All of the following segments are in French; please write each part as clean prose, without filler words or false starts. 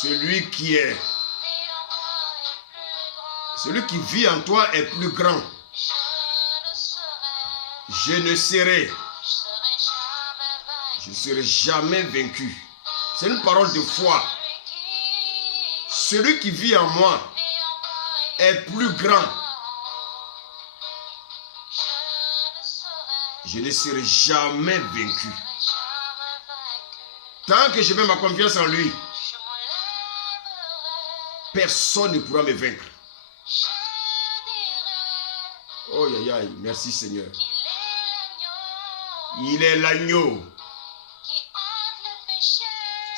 Celui qui vit en toi est plus grand. Je ne serai jamais vaincu. C'est une parole de foi. Celui qui vit en moi est plus grand. Je ne serai jamais vaincu. Tant que je mets ma confiance en lui, personne ne pourra me vaincre. Oh, aïe, aïe, merci Seigneur. Il est l'agneau.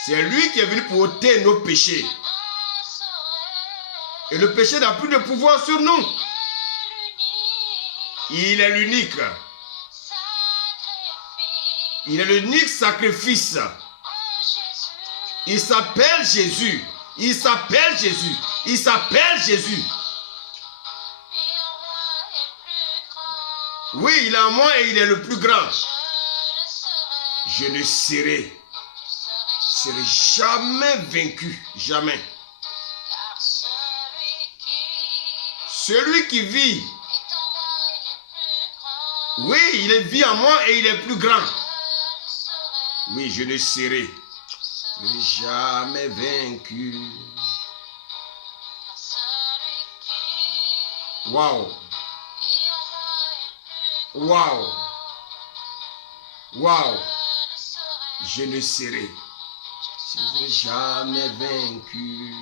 C'est lui qui est venu pour ôter nos péchés. Et le péché n'a plus de pouvoir sur nous. Il est l'unique. Il est l'unique sacrifice. Il s'appelle Jésus. Il s'appelle Jésus. Il s'appelle Jésus. Oui, il est en moi et il est le plus grand. Je ne serai jamais vaincu. Jamais. Celui qui vit, oui, il vit en moi et il est plus grand. Oui, je ne serai jamais vaincu. Waouh. Waouh. Waouh. Je ne serai jamais vaincu.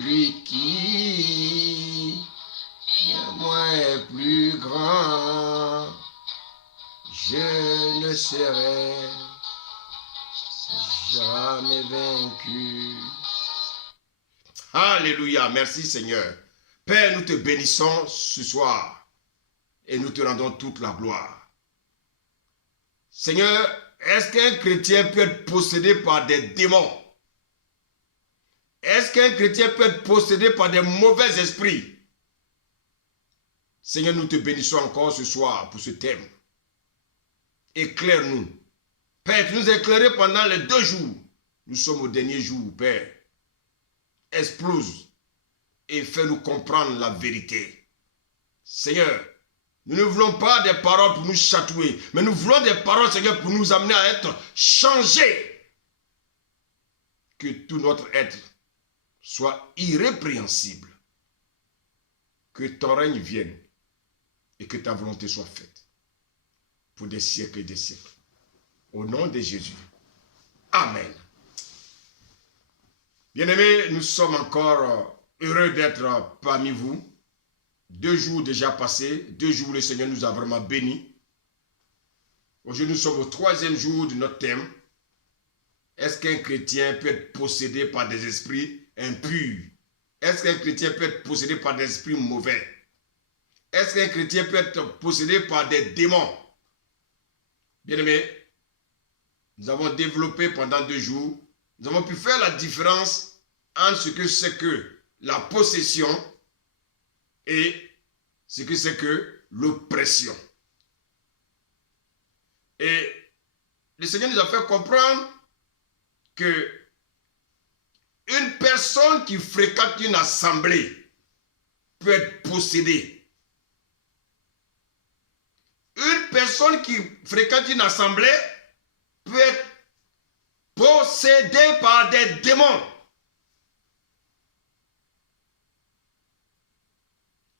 Lui qui en moi est plus grand. Je ne serai jamais vaincu. Alléluia, merci Seigneur. Père, nous te bénissons ce soir et nous te rendons toute la gloire. Seigneur, est-ce qu'un chrétien peut être possédé par des démons? Est-ce qu'un chrétien peut être possédé par des mauvais esprits? Seigneur, nous te bénissons encore ce soir pour ce thème. Éclaire-nous. Père, tu nous as éclairés pendant les 2 jours. Nous sommes au dernier jour, Père. Explose et fais-nous comprendre la vérité. Seigneur, nous ne voulons pas des paroles pour nous chatouiller, mais nous voulons des paroles, Seigneur, pour nous amener à être changés. Que tout notre être soit irrépréhensible. Que ton règne vienne et que ta volonté soit faite pour des siècles et des siècles. Au nom de Jésus. Amen. Bien-aimés, nous sommes encore heureux d'être parmi vous. 2 jours déjà passés, 2 jours le Seigneur nous a vraiment bénis. Aujourd'hui, nous sommes au 3e jour de notre thème. Est-ce qu'un chrétien peut être possédé par des esprits impurs? Est-ce qu'un chrétien peut être possédé par des esprits mauvais? Est-ce qu'un chrétien peut être possédé par des démons? Bien-aimés, nous avons développé pendant 2 jours, nous avons pu faire la différence entre ce que c'est que la possession et ce que c'est que l'oppression. Et le Seigneur nous a fait comprendre que une personne qui fréquente une assemblée peut être possédée. Une personne qui fréquente une assemblée peut être possédée par des démons.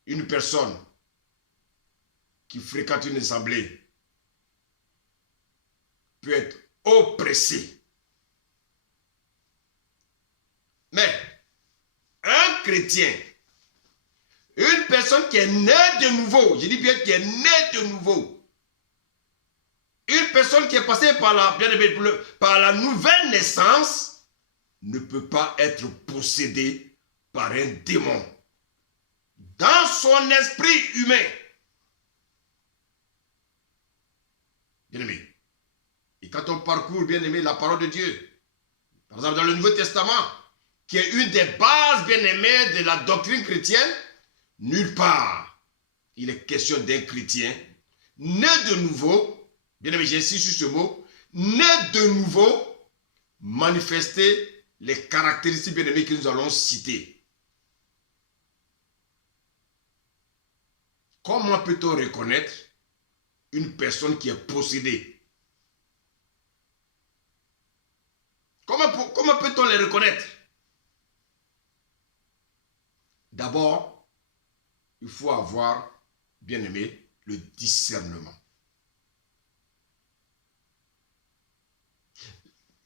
Une personne qui fréquente une assemblée peut être oppressée. Mais un chrétien, une personne qui est née de nouveau, je dis bien qui est née de nouveau, une personne qui est passée par la nouvelle naissance ne peut pas être possédée par un démon. Dans son esprit humain. Bien-aimé. Et quand on parcourt, bien-aimé, la parole de Dieu, par exemple dans le Nouveau Testament, qui est une des bases, bien-aimées, de la doctrine chrétienne, nulle part il est question d'un chrétien né de nouveau, bien-aimé, j'insiste sur ce mot, né de nouveau, manifester les caractéristiques bien-aimées que nous allons citer. Comment peut-on reconnaître une personne qui est possédée? Comment peut-on les reconnaître? D'abord, il faut avoir, bien aimé, le discernement.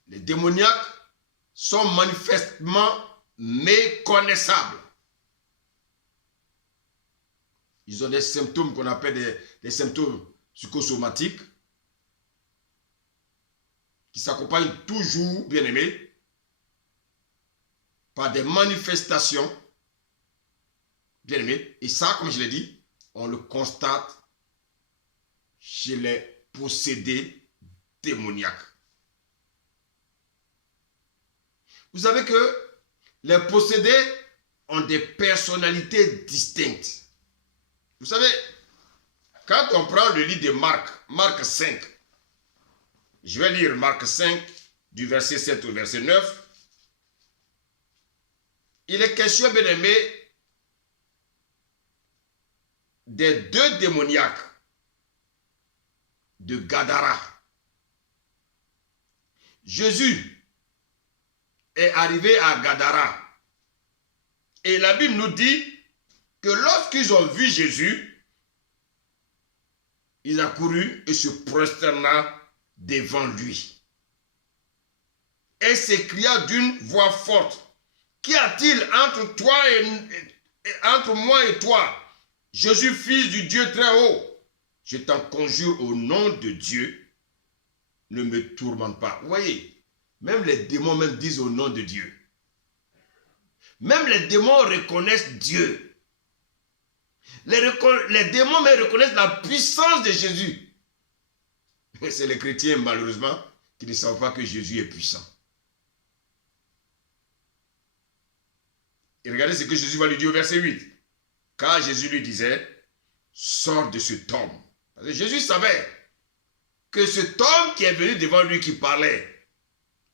Les démoniaques sont manifestement méconnaissables. Ils ont des symptômes qu'on appelle des symptômes psychosomatiques qui s'accompagnent toujours, bien aimé, par des manifestations, bien aimé. Et ça, comme je l'ai dit, on le constate chez les possédés démoniaques. Vous savez que les possédés ont des personnalités distinctes. Vous savez, quand on prend le livre de Marc 5, je vais lire Marc 5, du verset 7 au verset 9. Il est question, bien aimé, des deux démoniaques de Gadara. Jésus est arrivé à Gadara. Et la Bible nous dit que lorsqu'ils ont vu Jésus, ils accoururent et se prosternèrent devant lui. Et s'écria d'une voix forte, « Qu'y a-t-il entre moi et toi, Jésus, fils du Dieu très haut? Je t'en conjure au nom de Dieu, ne me tourmente pas. » Vous voyez, même les démons même disent au nom de Dieu. Même les démons reconnaissent Dieu. Les démons même reconnaissent la puissance de Jésus. Mais c'est les chrétiens, malheureusement, qui ne savent pas que Jésus est puissant. Et regardez ce que Jésus va lui dire au verset 8. Car Jésus lui disait, sors de cet homme. Parce que Jésus savait que cet homme qui est venu devant lui qui parlait,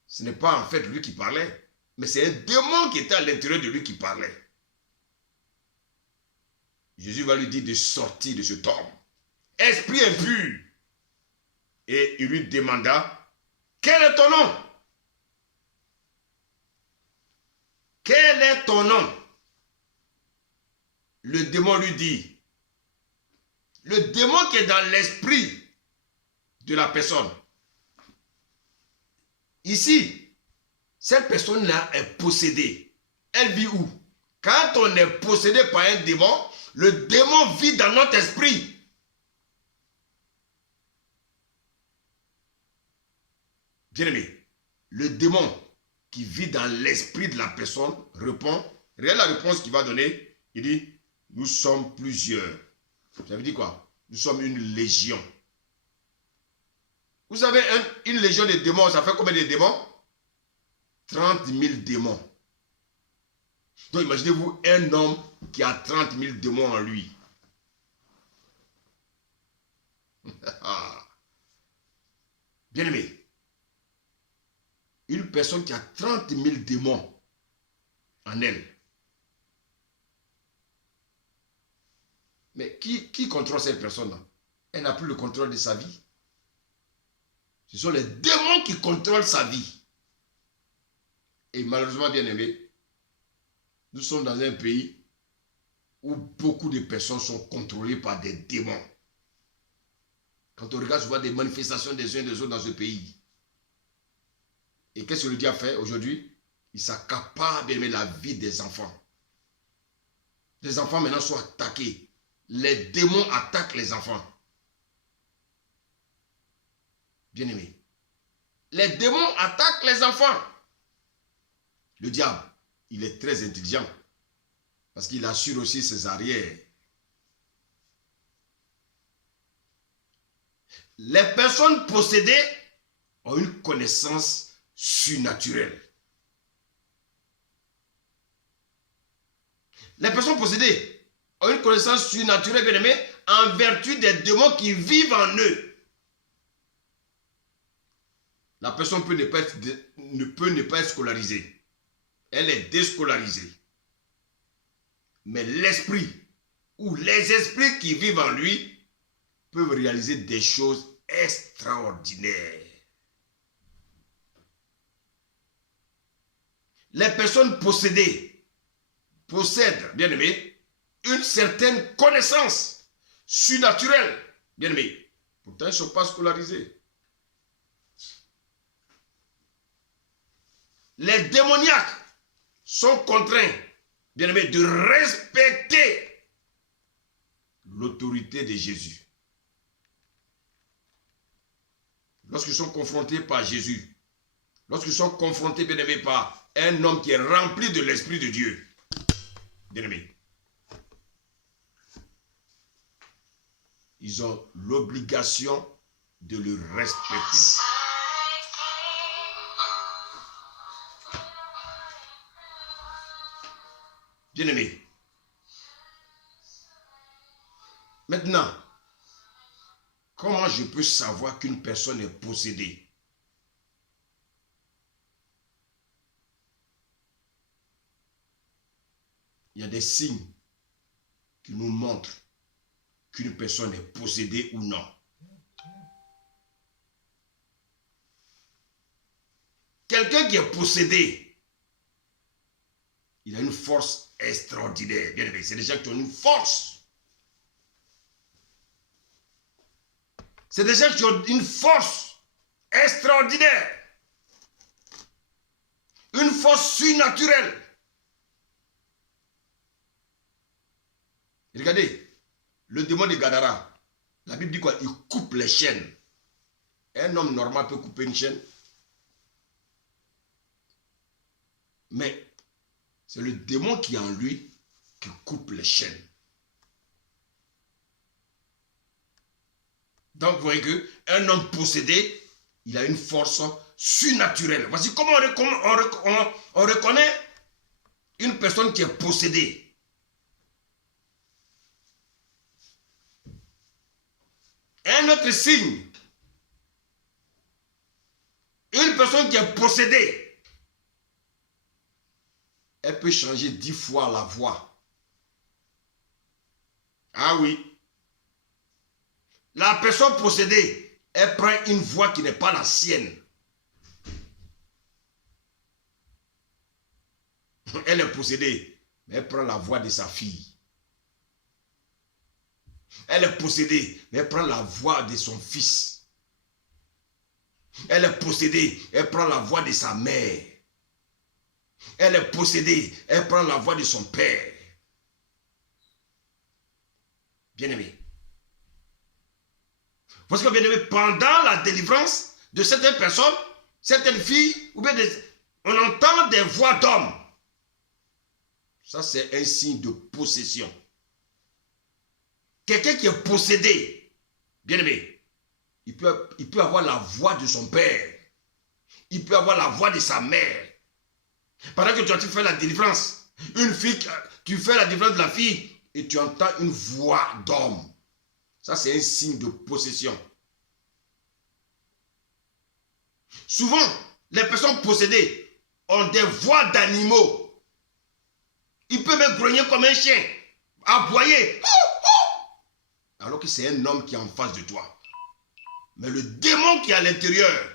ce n'est pas en fait lui qui parlait, mais c'est un démon qui était à l'intérieur de lui qui parlait. Jésus va lui dire de sortir de cet homme. Esprit impur. Et il lui demanda, quel est ton nom? Quel est ton nom? Le démon lui dit, le démon qui est dans l'esprit de la personne. Ici, cette personne-là est possédée. Elle vit où? Quand on est possédé par un démon, le démon vit dans notre esprit. Bien-aimé, le démon qui vit dans l'esprit de la personne répond, regarde la réponse qu'il va donner, il dit, nous sommes plusieurs. Ça veut dire quoi? Nous sommes une légion. Vous savez, une légion de démons, ça fait combien de démons? 30 000 démons. Donc imaginez-vous un homme qui a 30 000 démons en lui. Bien-aimé, une personne qui a 30 000 démons en elle. Mais qui contrôle cette personne-là? Elle n'a plus le contrôle de sa vie. Ce sont les démons qui contrôlent sa vie. Et malheureusement, bien-aimé, nous sommes dans un pays où beaucoup de personnes sont contrôlées par des démons. Quand on regarde, on voit des manifestations des uns et des autres dans ce pays. Et qu'est-ce que le diable fait aujourd'hui? Il s'accapare bien-aimé la vie des enfants. Les enfants maintenant sont attaqués. Les démons attaquent les enfants. Bien-aimé, les démons attaquent les enfants. Le diable, il est très intelligent parce qu'il assure aussi ses arrières. Les personnes possédées ont une connaissance surnaturelle. Les personnes possédées ont une connaissance surnaturelle, bien aimé, en vertu des démons qui vivent en eux. La personne ne peut ne pas être scolarisée. Elle est déscolarisée. Mais l'esprit ou les esprits qui vivent en lui peuvent réaliser des choses extraordinaires. Les personnes possédent, bien aimé, une certaine connaissance surnaturelle, bien aimé. Pourtant, ils ne sont pas scolarisés. Les démoniaques sont contraints, bien aimé, de respecter l'autorité de Jésus. Lorsqu'ils sont confrontés par Jésus, lorsqu'ils sont confrontés, bien aimé, par un homme qui est rempli de l'Esprit de Dieu, bien aimé, ils ont l'obligation de le respecter. Bien aimé. Maintenant, comment je peux savoir qu'une personne est possédée? Il y a des signes qui nous montrent qu'une personne est possédée ou non. Quelqu'un qui est possédé, il a une force extraordinaire. Bien aimé, c'est des gens qui ont une force. C'est des gens qui ont une force extraordinaire. Une force surnaturelle. Regardez, le démon de Gadara, la Bible dit quoi? Il coupe les chaînes. Un homme normal peut couper une chaîne. Mais c'est le démon qui est en lui qui coupe les chaînes. Donc vous voyez qu'un homme possédé, il a une force surnaturelle. Voici comment on reconnaît une personne qui est possédée. Un autre signe, une personne qui est possédée, elle peut changer 10 fois la voix. Ah oui. La personne possédée, elle prend une voix qui n'est pas la sienne. Elle est possédée, mais elle prend la voix de sa fille. Elle est possédée, mais elle prend la voix de son fils. Elle est possédée, elle prend la voix de sa mère. Elle est possédée, elle prend la voix de son père. Bien-aimé. Parce que, bien-aimé, pendant la délivrance de certaines personnes, certaines filles, ou bien on entend des voix d'hommes. Ça, c'est un signe de possession. Quelqu'un qui est possédé, bien-aimé, il peut avoir la voix de son père. Il peut avoir la voix de sa mère. Pendant que tu fais la délivrance, une fille, tu fais la délivrance de la fille et tu entends une voix d'homme. Ça, c'est un signe de possession. Souvent, les personnes possédées ont des voix d'animaux. Il peut même grogner comme un chien, aboyer. Alors que c'est un homme qui est en face de toi. Mais le démon qui est à l'intérieur,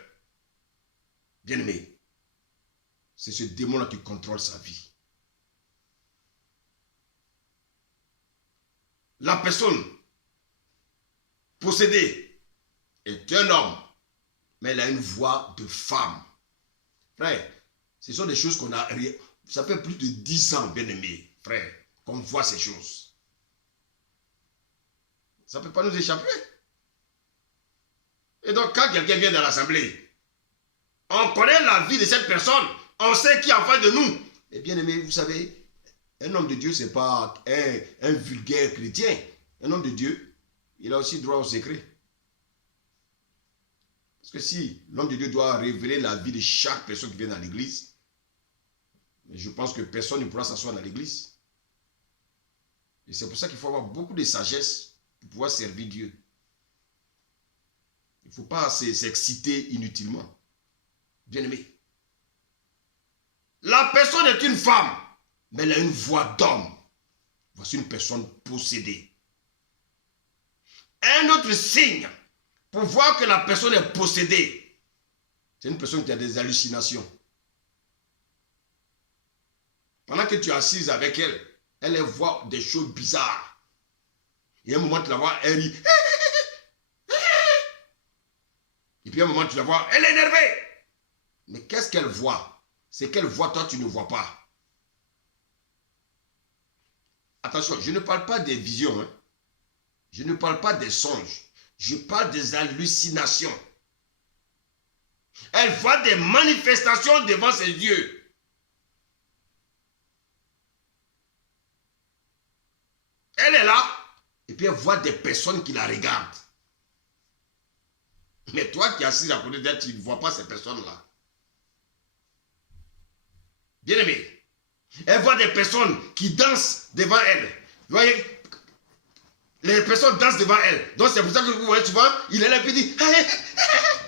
bien-aimé, c'est ce démon-là qui contrôle sa vie. La personne possédée est un homme, mais elle a une voix de femme. Frère, ce sont des choses qu'on a... Ça fait plus de 10 ans, bien-aimé, frère, qu'on voit ces choses. Ça ne peut pas nous échapper. Et donc, quand quelqu'un vient dans l'assemblée, on connaît la vie de cette personne, on sait qui est en face de nous. Et bien aimé, vous savez, un homme de Dieu, ce n'est pas un vulgaire chrétien. Un homme de Dieu, il a aussi droit au secret. Parce que si l'homme de Dieu doit révéler la vie de chaque personne qui vient dans l'église, je pense que personne ne pourra s'asseoir dans l'église. Et c'est pour ça qu'il faut avoir beaucoup de sagesse pour pouvoir servir Dieu. Il ne faut pas s'exciter inutilement. Bien-aimé. La personne est une femme, mais elle a une voix d'homme. Voici une personne possédée. Un autre signe pour voir que la personne est possédée, c'est une personne qui a des hallucinations. Pendant que tu es assise avec elle, elle voit des choses bizarres. Et à un moment, tu la vois, elle rit. Et puis à un moment, tu la vois, elle est énervée. Mais qu'est-ce qu'elle voit? C'est qu'elle voit, toi, tu ne vois pas. Attention, je ne parle pas des visions. Hein. Je ne parle pas des songes. Je parle des hallucinations. Elle voit des manifestations devant ses yeux. Elle est là, et puis elle voit des personnes qui la regardent. Mais toi qui es assis à côté d'elle, tu ne vois pas ces personnes-là. Bien aimé, elle voit des personnes qui dansent devant elle. Vous voyez, les personnes dansent devant elle. Donc c'est pour ça que vous voyez souvent, il est là et puis il dit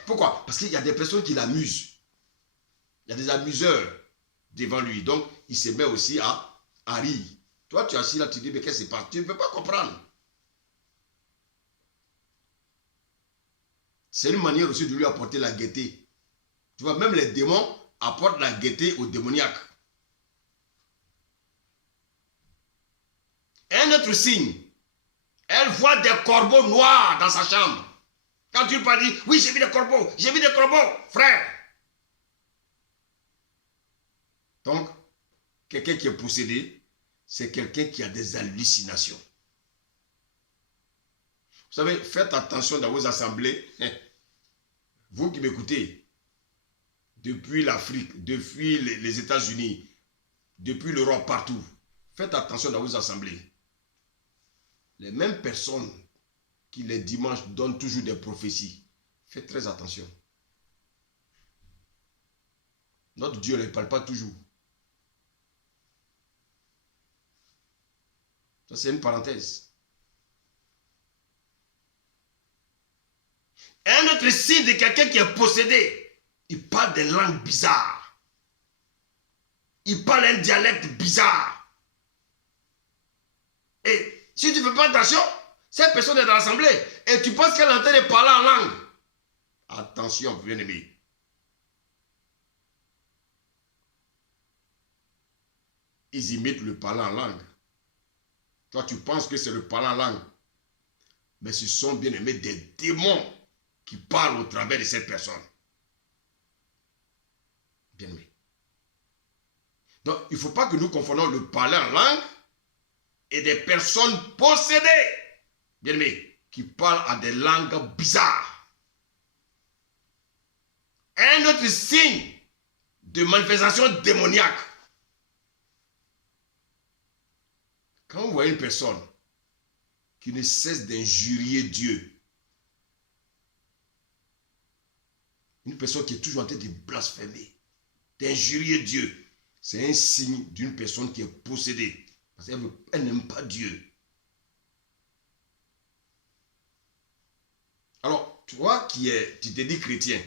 pourquoi? Parce qu'il y a des personnes qui l'amusent. Il y a des amuseurs devant lui. Donc il se met aussi à rire. Toi tu es assis là, tu dis mais qu'est-ce qui se passe? Tu ne peux pas comprendre. C'est une manière aussi de lui apporter la gaieté. Tu vois, même les démons apportent la gaieté aux démoniaques. Un autre signe, elle voit des corbeaux noirs dans sa chambre. Quand tu lui parles, dis, oui, j'ai vu des corbeaux, frère. Donc, quelqu'un qui est possédé, c'est quelqu'un qui a des hallucinations. Vous savez, faites attention dans vos assemblées. Vous qui m'écoutez, depuis l'Afrique, depuis les États-Unis, depuis l'Europe, partout, faites attention dans vos assemblées. Les mêmes personnes qui les dimanches donnent toujours des prophéties. Faites très attention. Notre Dieu ne parle pas toujours. Ça, c'est une parenthèse. Un autre signe de quelqu'un qui est possédé, il parle des langues bizarres. Il parle un dialecte bizarre. Et si tu ne fais pas attention, cette personne est dans l'assemblée et tu penses qu'elle est en train de parler en langue. Attention, bien-aimé. Ils imitent le parler en langue. Toi, tu penses que c'est le parler en langue. Mais ce sont, bien-aimés, des démons qui parlent au travers de cette personne. Bien-aimé. Donc, il ne faut pas que nous confondons le parler en langue et des personnes possédées, bien-aimés, qui parlent à des langues bizarres. Un autre signe de manifestation démoniaque. Quand vous voyez une personne qui ne cesse d'injurier Dieu, une personne qui est toujours en train de blasphémer, d'injurier Dieu, c'est un signe d'une personne qui est possédée. Parce qu'elle n'aime pas Dieu. Alors, toi tu te dis chrétien,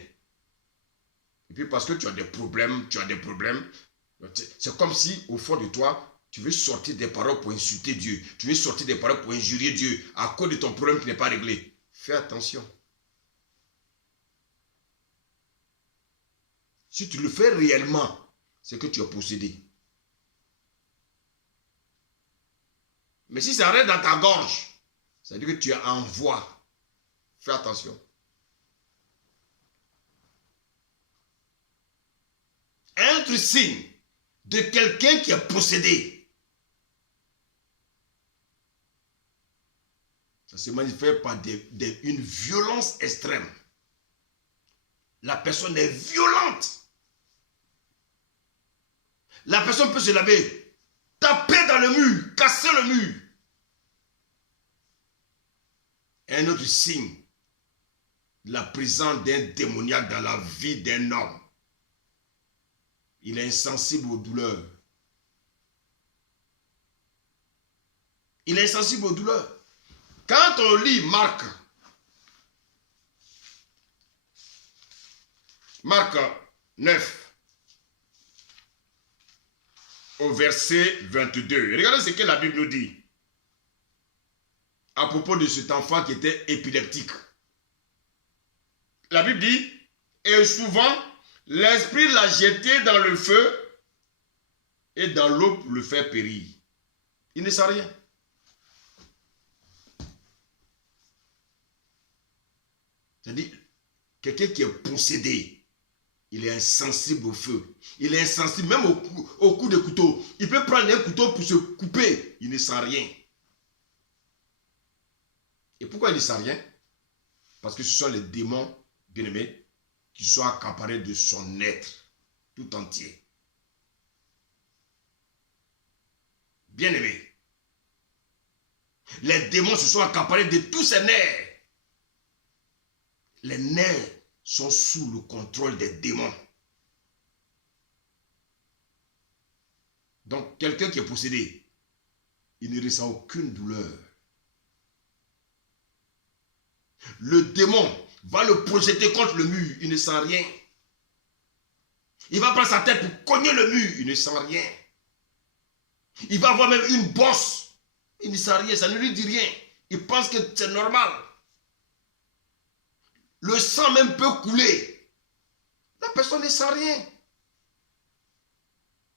et puis parce que tu as des problèmes, c'est comme si au fond de toi, tu veux sortir des paroles pour insulter Dieu, tu veux sortir des paroles pour injurier Dieu à cause de ton problème qui n'est pas réglé. Fais attention. Si tu le fais réellement, c'est que tu es possédé. Mais si ça reste dans ta gorge, ça veut dire que tu es en voie. Fais attention. Un autre signe de quelqu'un qui est possédé, ça se manifeste par une violence extrême. La personne est violente. La personne peut se laver, taper dans le mur, casser le mur. Un autre signe, la présence d'un démoniaque dans la vie d'un homme. Il est insensible aux douleurs. Il est insensible aux douleurs. Quand on lit Marc 9 au verset 22. Regardez ce que la Bible nous dit à propos de cet enfant qui était épileptique. La Bible dit, et souvent, l'esprit l'a jeté dans le feu et dans l'eau pour le faire périr. Il ne sait rien. C'est-à-dire, quelqu'un qui est possédé, il est insensible au feu. Il est insensible même au coup de couteau. Il peut prendre un couteau pour se couper. Il ne sent rien. Et pourquoi il ne sent rien? Parce que ce sont les démons, bien-aimés, qui sont accaparés de son être tout entier. Bien-aimés, les démons se sont accaparés de tous ses nerfs. Les nerfs sont sous le contrôle des démons. Donc, quelqu'un qui est possédé, il ne ressent aucune douleur. Le démon va le projeter contre le mur, il ne sent rien. Il va prendre sa tête pour cogner le mur, il ne sent rien. Il va avoir même une bosse, il ne sent rien, ça ne lui dit rien. Il pense que c'est normal. Le sang même peut couler. La personne ne sent rien.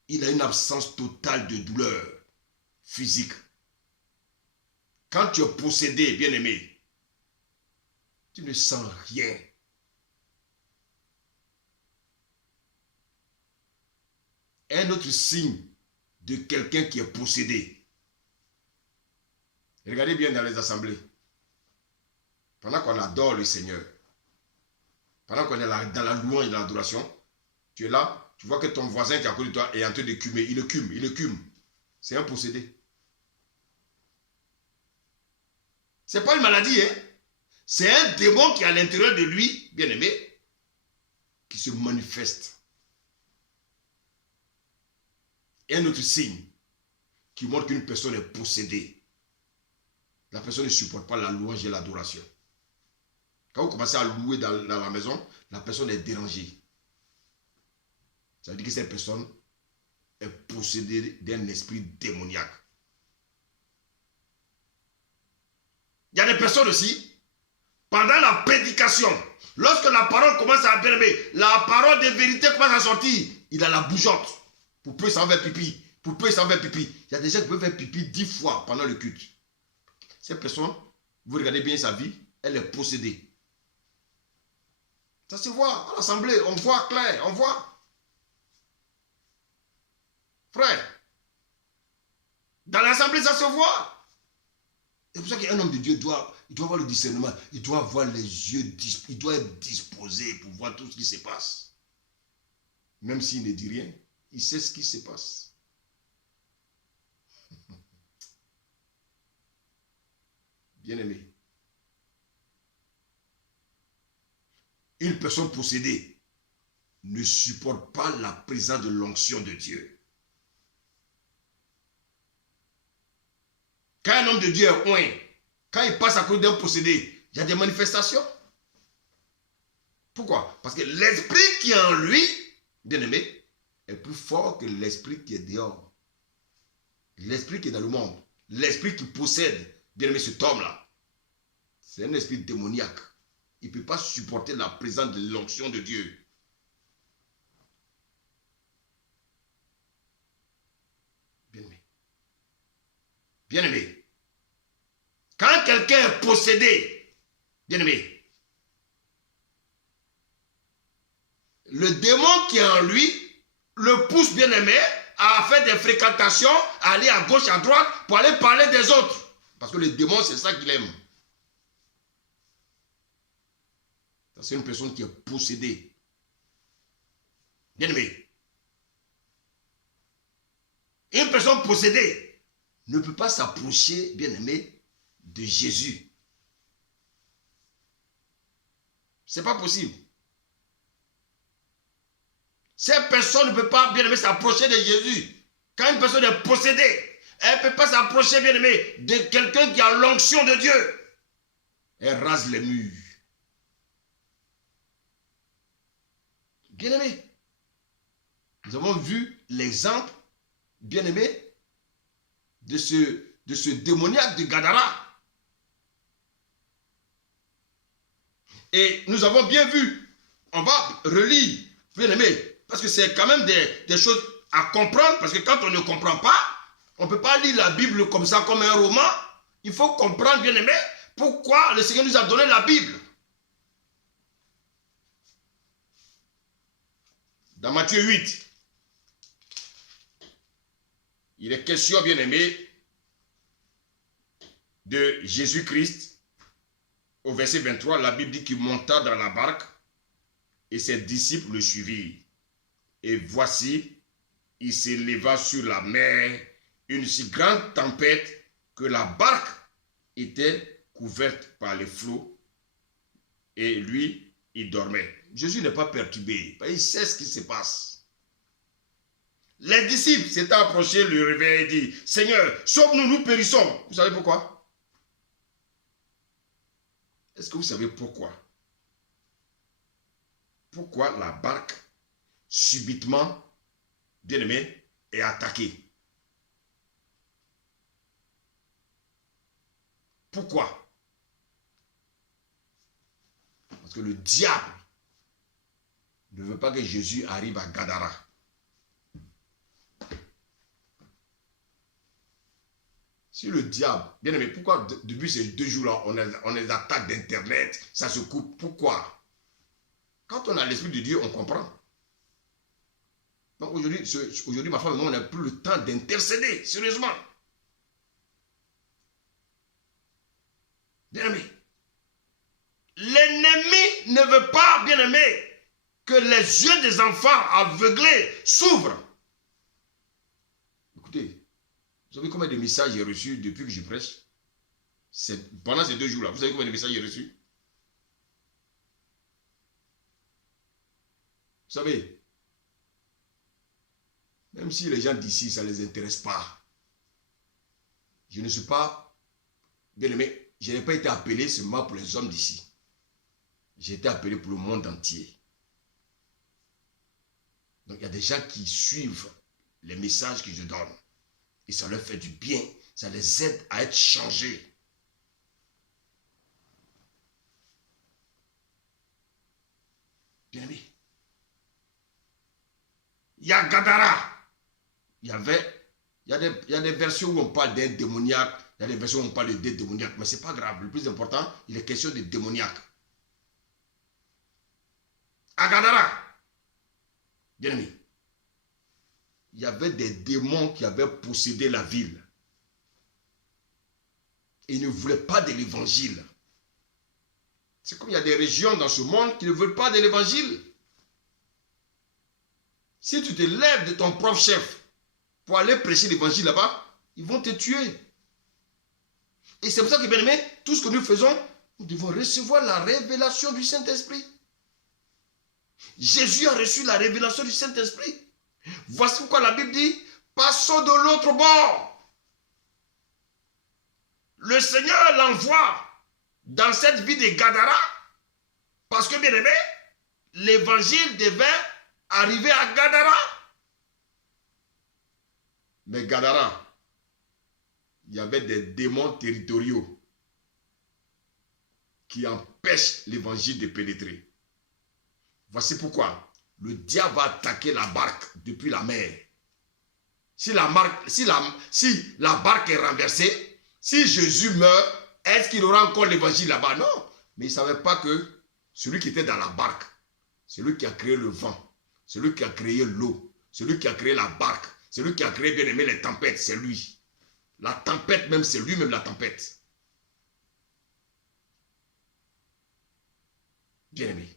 Il a une absence totale de douleur physique. Quand tu es possédé, bien-aimé, tu ne sens rien. Un autre signe de quelqu'un qui est possédé. Regardez bien dans les assemblées. Pendant qu'on adore le Seigneur, pendant qu'on est dans la louange et dans l'adoration, tu es là, tu vois que ton voisin qui est à côté de toi est en train d'écumer. Il écume. C'est un possédé. Ce n'est pas une maladie, hein. C'est un démon qui est à l'intérieur de lui, bien-aimé, qui se manifeste. Et un autre signe qui montre qu'une personne est possédée. La personne ne supporte pas la louange et l'adoration. Quand vous commencez à louer dans la maison, la personne est dérangée. Ça veut dire que cette personne est possédée d'un esprit démoniaque. Il y a des personnes aussi, pendant la prédication, lorsque la parole commence à bien-aimer, la parole de vérité commence à sortir, il a la bougeotte. Pour peu, ça va faire pipi. Pour peu, ça va faire pipi. Il y a des gens qui peuvent faire pipi 10 fois pendant le culte. Cette personne, vous regardez bien sa vie, elle est possédée. Ça se voit à l'assemblée, on voit clair, on voit. Frère, dans l'assemblée, ça se voit. C'est pour ça qu'un homme de Dieu doit avoir le discernement, il doit avoir les yeux, il doit être disposé pour voir tout ce qui se passe. Même s'il ne dit rien, il sait ce qui se passe. Bien-aimé, une personne possédée ne supporte pas la présence de l'onction de Dieu. Quand un homme de Dieu est oint, quand il passe à côté d'un possédé, il y a des manifestations. Pourquoi? Parce que l'esprit qui est en lui, bien-aimé, est plus fort que l'esprit qui est dehors. L'esprit qui est dans le monde, l'esprit qui possède, bien-aimé, cet homme-là, c'est un esprit démoniaque. Il ne peut pas supporter la présence de l'onction de Dieu. Bien-aimé. Bien-aimé. Quand quelqu'un est possédé, bien-aimé, le démon qui est en lui le pousse, bien-aimé, à faire des fréquentations, à aller à gauche, à droite, pour aller parler des autres. Parce que le démon, c'est ça qu'il aime. C'est une personne qui est possédée. Bien-aimé. Une personne possédée ne peut pas s'approcher, bien-aimé, de Jésus. Ce n'est pas possible. Cette personne ne peut pas, bien-aimé, s'approcher de Jésus. Quand une personne est possédée, elle ne peut pas s'approcher, bien-aimé, de quelqu'un qui a l'onction de Dieu. Elle rase les murs. Bien-aimé, Nous avons vu l'exemple, bien aimé, de ce démoniaque de Gadara. Et nous avons bien vu, on va relire, bien aimé, parce que c'est quand même des choses à comprendre, parce que quand on ne comprend pas, on ne peut pas lire la Bible comme ça, comme un roman. Il faut comprendre, bien aimé, pourquoi le Seigneur nous a donné la Bible. Dans Matthieu 8, il est question, bien aimé, de Jésus-Christ. Au verset 23, la Bible dit qu'il monta dans la barque et ses disciples le suivirent. Et voici, il s'éleva sur la mer une si grande tempête que la barque était couverte par les flots et lui, il dormait. Jésus n'est pas perturbé, il sait ce qui se passe. Les disciples s'étaient approchés, le réveillèrent et dit, Seigneur, sauve-nous, nous périssons. Vous savez pourquoi? Est-ce que vous savez pourquoi? Pourquoi la barque, subitement, bien aimé, est attaquée? Pourquoi? Parce que le diable ne veut pas que Jésus arrive à Gadara. Si le diable, bien aimé, pourquoi depuis ces 2 jours-là, on les attaque d'Internet, ça se coupe? Pourquoi? Quand on a l'Esprit de Dieu, on comprend. Donc aujourd'hui, ma femme et moi, on n'a plus le temps d'intercéder, sérieusement. Bien aimé, l'ennemi ne veut pas, bien aimé, que les yeux des enfants aveuglés s'ouvrent. Écoutez, vous savez combien de messages j'ai reçus depuis que je prêche? Pendant ces 2 jours-là, vous savez combien de messages j'ai reçus? Vous savez, même si les gens d'ici, ça ne les intéresse pas, je ne suis pas, bien aimé, je n'ai pas été appelé seulement pour les hommes d'ici. J'ai été appelé pour le monde entier. Donc il y a des gens qui suivent les messages que je donne. Et ça leur fait du bien. Ça les aide à être changés. Bien aimé. Il y a Gadara. Il y a des versions où on parle d'un démoniaque. Il y a des versions où on parle de démoniaque. Mais ce n'est pas grave. Le plus important, il est question de démoniaque. À Gadara. Bien aimé. Il y avait des démons qui avaient possédé la ville. Et ils ne voulaient pas de l'évangile. C'est comme il y a des régions dans ce monde qui ne veulent pas de l'évangile. Si tu te lèves de ton propre chef pour aller prêcher l'évangile là-bas, ils vont te tuer. Et c'est pour ça que, bien aimé, tout ce que nous faisons, nous devons recevoir la révélation du Saint-Esprit. Jésus a reçu la révélation du Saint-Esprit. Voici pourquoi la Bible dit, passons de l'autre bord. Le Seigneur l'envoie dans cette vie de Gadara, parce que, bien aimé, l'évangile devait arriver à Gadara. Mais Gadara, il y avait des démons territoriaux qui empêchent l'évangile de pénétrer. Voici pourquoi le diable va attaquer la barque depuis la mer. Si la barque est renversée, si Jésus meurt, est-ce qu'il aura encore l'évangile là-bas? Non. Mais il ne savait pas que celui qui était dans la barque, celui qui a créé le vent, celui qui a créé l'eau, celui qui a créé la barque, celui qui a créé, bien aimé, les tempêtes, c'est lui. La tempête même, c'est lui-même la tempête. Bien aimé.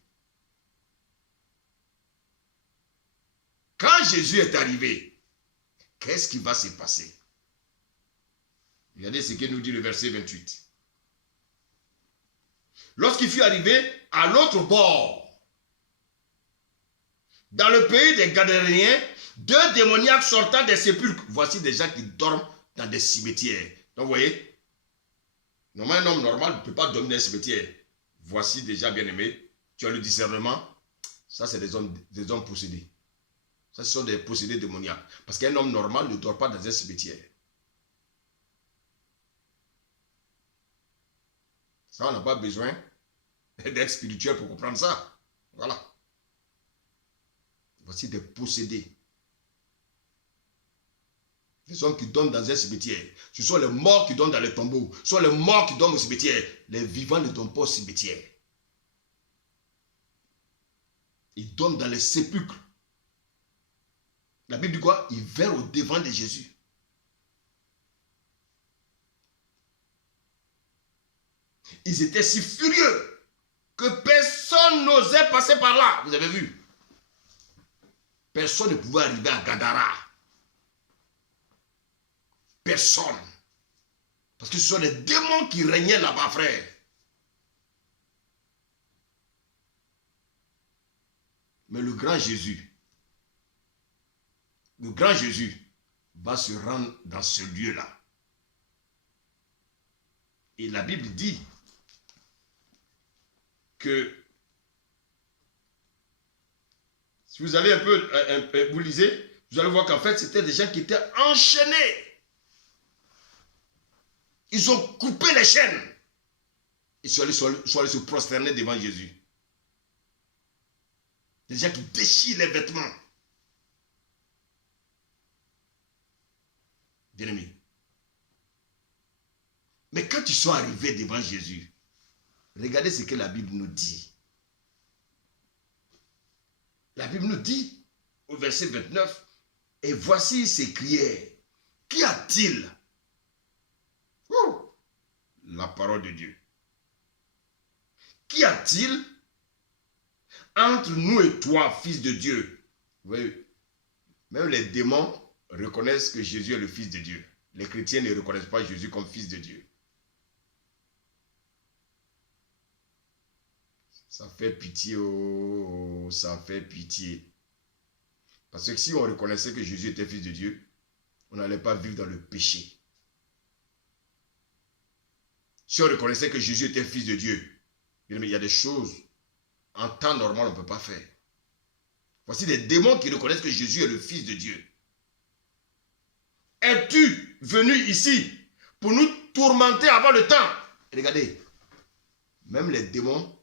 Quand Jésus est arrivé, qu'est-ce qui va se passer? Regardez ce que nous dit le verset 28. Lorsqu'il fut arrivé à l'autre bord, dans le pays des Gadaréens, 2 démoniaques sortant des sépulcres. Voici des gens qui dorment dans des cimetières. Donc vous voyez, normalement un homme normal ne peut pas dormir dans un cimetière. Voici déjà, bien aimé, tu as le discernement. Ça c'est des hommes possédés. Ça, ce sont des possédés démoniaques. Parce qu'un homme normal ne dort pas dans un cimetière. Ça, on n'a pas besoin d'être spirituel pour comprendre ça. Voilà. Voici des possédés. Les hommes qui dorment dans un cimetière. Ce sont les morts qui dorment dans les tombeaux. Ce sont les morts qui dorment au cimetière. Les vivants ne dorment pas au cimetière. Ils dorment dans les sépulcres. La Bible dit quoi? Ils vinrent au devant de Jésus. Ils étaient si furieux que personne n'osait passer par là. Vous avez vu? Personne ne pouvait arriver à Gadara. Personne. Parce que ce sont les démons qui régnaient là-bas, frère. Mais le grand Jésus va se rendre dans ce lieu-là. Et la Bible dit que si vous allez un peu, vous lisez, vous allez voir qu'en fait, c'était des gens qui étaient enchaînés. Ils ont coupé les chaînes. Ils sont allés se prosterner devant Jésus. Des gens qui déchirent les vêtements. Bien-aimés. Mais quand ils sont arrivés devant Jésus, regardez ce que la Bible nous dit. La Bible nous dit, au verset 29, « Et voici, ils s'écrièrent, qu'y a-t-il » La parole de Dieu. Qu'y a-t-il entre nous et toi, fils de Dieu? Vous voyez, même les démons reconnaissent que Jésus est le fils de Dieu. Les chrétiens ne reconnaissent pas Jésus comme fils de Dieu. Ça fait pitié, oh, ça fait pitié. Parce que si on reconnaissait que Jésus était fils de Dieu, on n'allait pas vivre dans le péché. Si on reconnaissait que Jésus était fils de Dieu, il y a des choses en temps normal on ne peut pas faire. Voici des démons qui reconnaissent que Jésus est le fils de Dieu. Es-tu venu ici pour nous tourmenter avant le temps? Et regardez, même les démons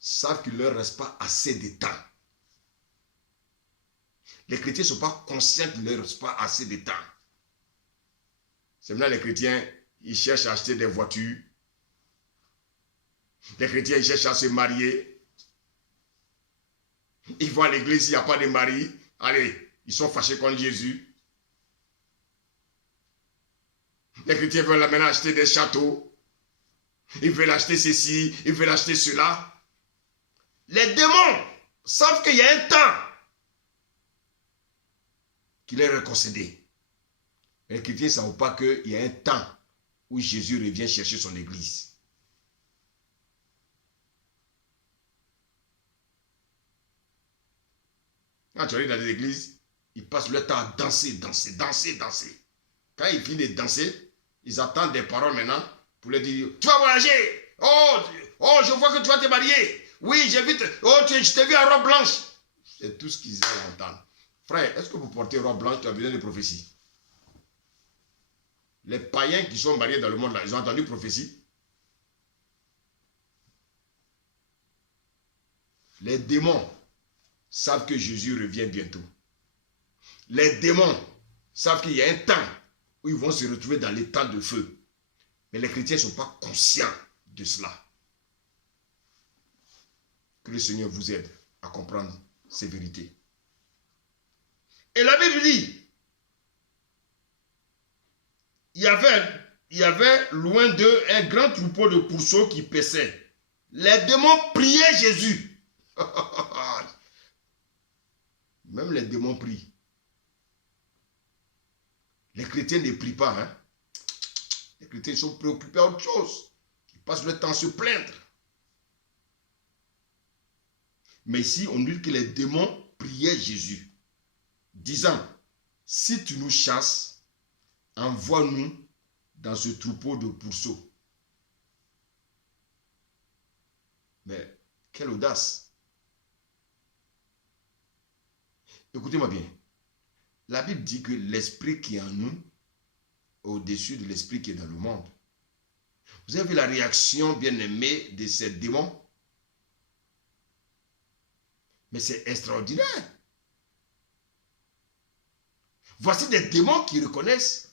savent qu'il ne leur reste pas assez de temps. Les chrétiens ne sont pas conscients qu'il ne leur reste pas assez de temps. C'est maintenant les chrétiens, ils cherchent à acheter des voitures. Les chrétiens, ils cherchent à se marier. Ils vont à l'église, il n'y a pas de mari. Allez, ils sont fâchés contre Jésus. Les chrétiens veulent maintenant acheter des châteaux. Ils veulent acheter ceci, ils veulent acheter cela. Les démons savent qu'il y a un temps qui leur est concédé. Les chrétiens ne savent pas qu'il y a un temps où Jésus revient chercher son église. Quand tu arrives dans les églises, ils passent leur temps à danser. Quand ils finissent de danser, ils attendent des paroles maintenant pour leur dire, tu vas voyager. Oh, je vois que tu vas te marier. Oui, j'ai vu, je t'ai vu en robe blanche. C'est tout ce qu'ils entendent. Frère, est-ce que pour porter robe blanche, tu as besoin de prophétie? Les païens qui sont mariés dans le monde là, ils ont entendu prophétie? Les démons savent que Jésus revient bientôt. Les démons savent qu'il y a un temps où ils vont se retrouver dans l'état de feu. Mais les chrétiens ne sont pas conscients de cela. Que le Seigneur vous aide à comprendre ces vérités. Et la Bible dit, il y avait loin d'eux un grand troupeau de pourceaux qui paissaient. Les démons priaient Jésus. Même les démons prient. Les chrétiens ne prient pas. Hein? Les chrétiens sont préoccupés à autre chose. Ils passent le temps à se plaindre. Mais ici, on dit que les démons priaient Jésus, disant, si tu nous chasses, envoie-nous dans ce troupeau de pourceaux. Mais quelle audace! Écoutez-moi bien. La Bible dit que l'esprit qui est en nous est au-dessus de l'esprit qui est dans le monde. Vous avez vu la réaction bien-aimée de ces démons? Mais c'est extraordinaire. Voici des démons qui reconnaissent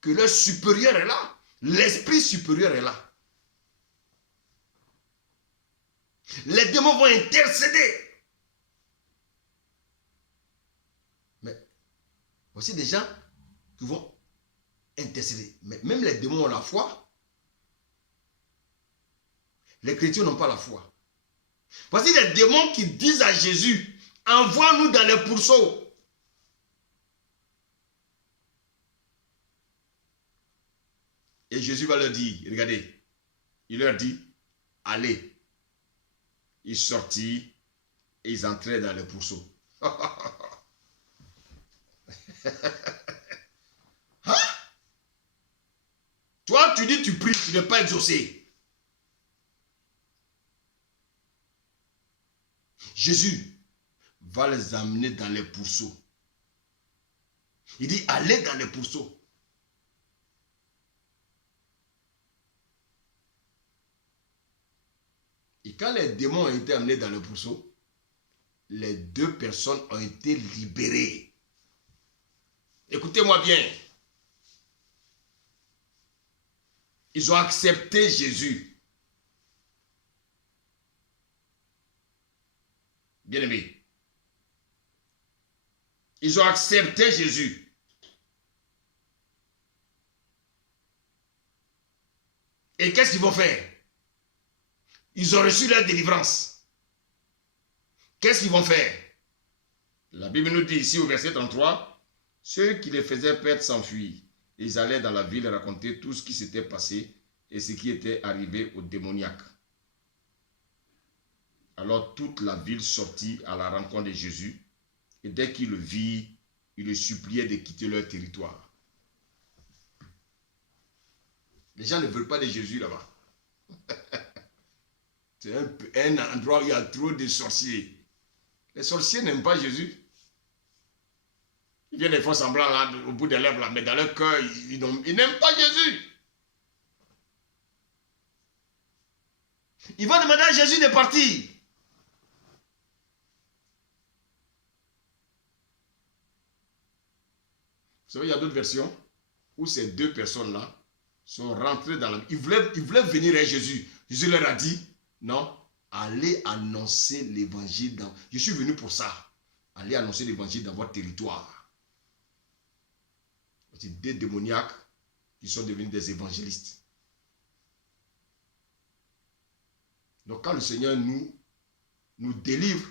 que leur supérieur est là. L'esprit supérieur est là. Les démons vont intercéder. Mais voici des gens qui vont intercéder. Mais même les démons ont la foi. Les chrétiens n'ont pas la foi. Voici des démons qui disent à Jésus, envoie-nous dans les pourceaux. Et Jésus va leur dire, regardez, il leur dit, allez. Ils sortirent et ils entraient dans les pourceaux. Hein? Toi, tu dis, tu pries, tu n'es pas exaucé. Jésus va les amener dans les pourceaux. Il dit, allez dans les pourceaux. Et quand les démons ont été amenés dans le pourceau, les deux personnes ont été libérées. Écoutez-moi bien. Ils ont accepté Jésus. Bien-aimés. Ils ont accepté Jésus. Et qu'est-ce qu'ils vont faire? Ils ont reçu leur délivrance. Qu'est-ce qu'ils vont faire? La Bible nous dit ici au verset 33, ceux qui les faisaient perdre s'enfuirent. Ils allaient dans la ville raconter tout ce qui s'était passé et ce qui était arrivé aux démoniaques. Alors toute la ville sortit à la rencontre de Jésus et dès qu'ils le virent, ils le suppliaient de quitter leur territoire. Les gens ne veulent pas de Jésus là-bas. C'est un endroit où il y a trop de sorciers. Les sorciers n'aiment pas Jésus. Ils viennent faire semblant là, au bout des lèvres, là, mais dans leur cœur, ils n'aiment pas Jésus. Ils vont demander à Jésus de partir. Vous savez, il y a d'autres versions où ces deux personnes-là sont rentrées dans la... Ils voulaient venir à Jésus. Jésus leur a dit, non, allez annoncer l'évangile dans... Je suis venu pour ça. Allez annoncer l'évangile dans votre territoire. C'est des démoniaques qui sont devenus des évangélistes. Donc quand le Seigneur nous délivre,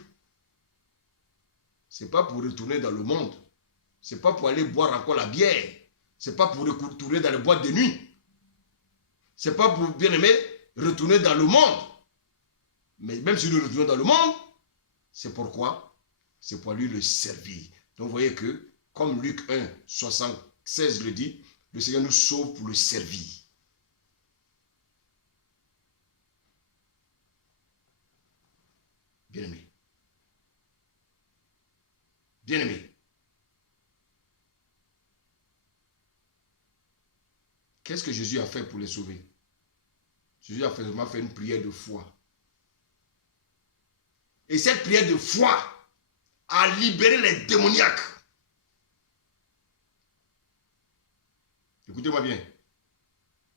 ce n'est pas pour retourner dans le monde. Ce n'est pas pour aller boire encore la bière. Ce n'est pas pour retourner dans les boîtes de nuit. Ce n'est pas pour, bien aimé, retourner dans le monde. Mais même si nous retournons dans le monde, c'est pourquoi? C'est pour lui le servir. Donc vous voyez que, comme Luc 1, 76 le dit, le Seigneur nous sauve pour le servir. Bien-aimé. Bien-aimé. Qu'est-ce que Jésus a fait pour les sauver? Jésus a fait une prière de foi. Et cette prière de foi a libéré les démoniaques. Écoutez-moi bien.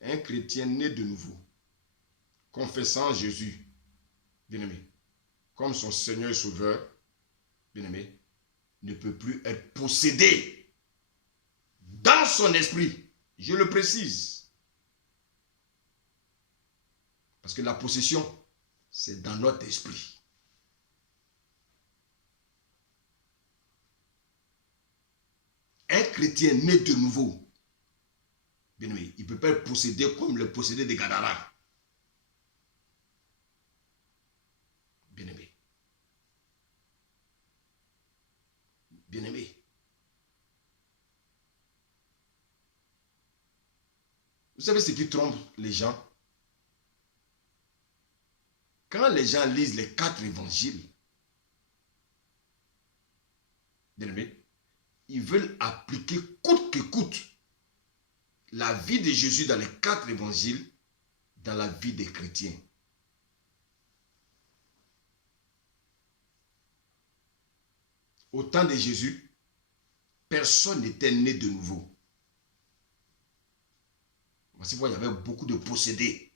Un chrétien né de nouveau, confessant Jésus, bien-aimé, comme son Seigneur et Sauveur, bien-aimé, ne peut plus être possédé dans son esprit. Je le précise. Parce que la possession, c'est dans notre esprit. Un chrétien né de nouveau, bien-aimé, il ne peut pas être possédé comme le possédé de Gadara. Bien-aimé. Bien-aimé. Vous savez ce qui trompe les gens? Quand les gens lisent les 4 évangiles, Bien-aimés, ils veulent appliquer coûte que coûte la vie de Jésus dans les 4 évangiles dans la vie des chrétiens. Au temps de Jésus, personne n'était né de nouveau. Voici pourquoi il y avait beaucoup de possédés.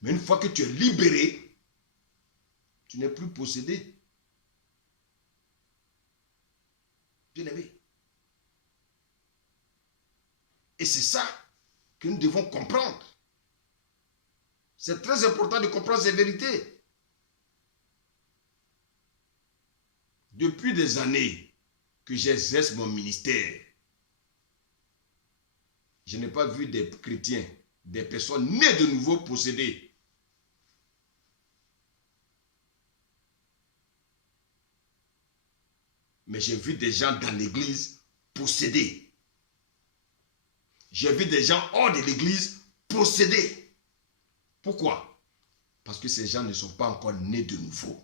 Mais une fois que tu es libéré, tu n'es plus possédé. Bien-aimé. Et c'est ça que nous devons comprendre. C'est très important de comprendre ces vérités. Depuis des années que j'exerce mon ministère, je n'ai pas vu des chrétiens, des personnes nées de nouveau possédées. Mais j'ai vu des gens dans l'église possédés. J'ai vu des gens hors de l'église possédés. Pourquoi? Parce que ces gens ne sont pas encore nés de nouveau.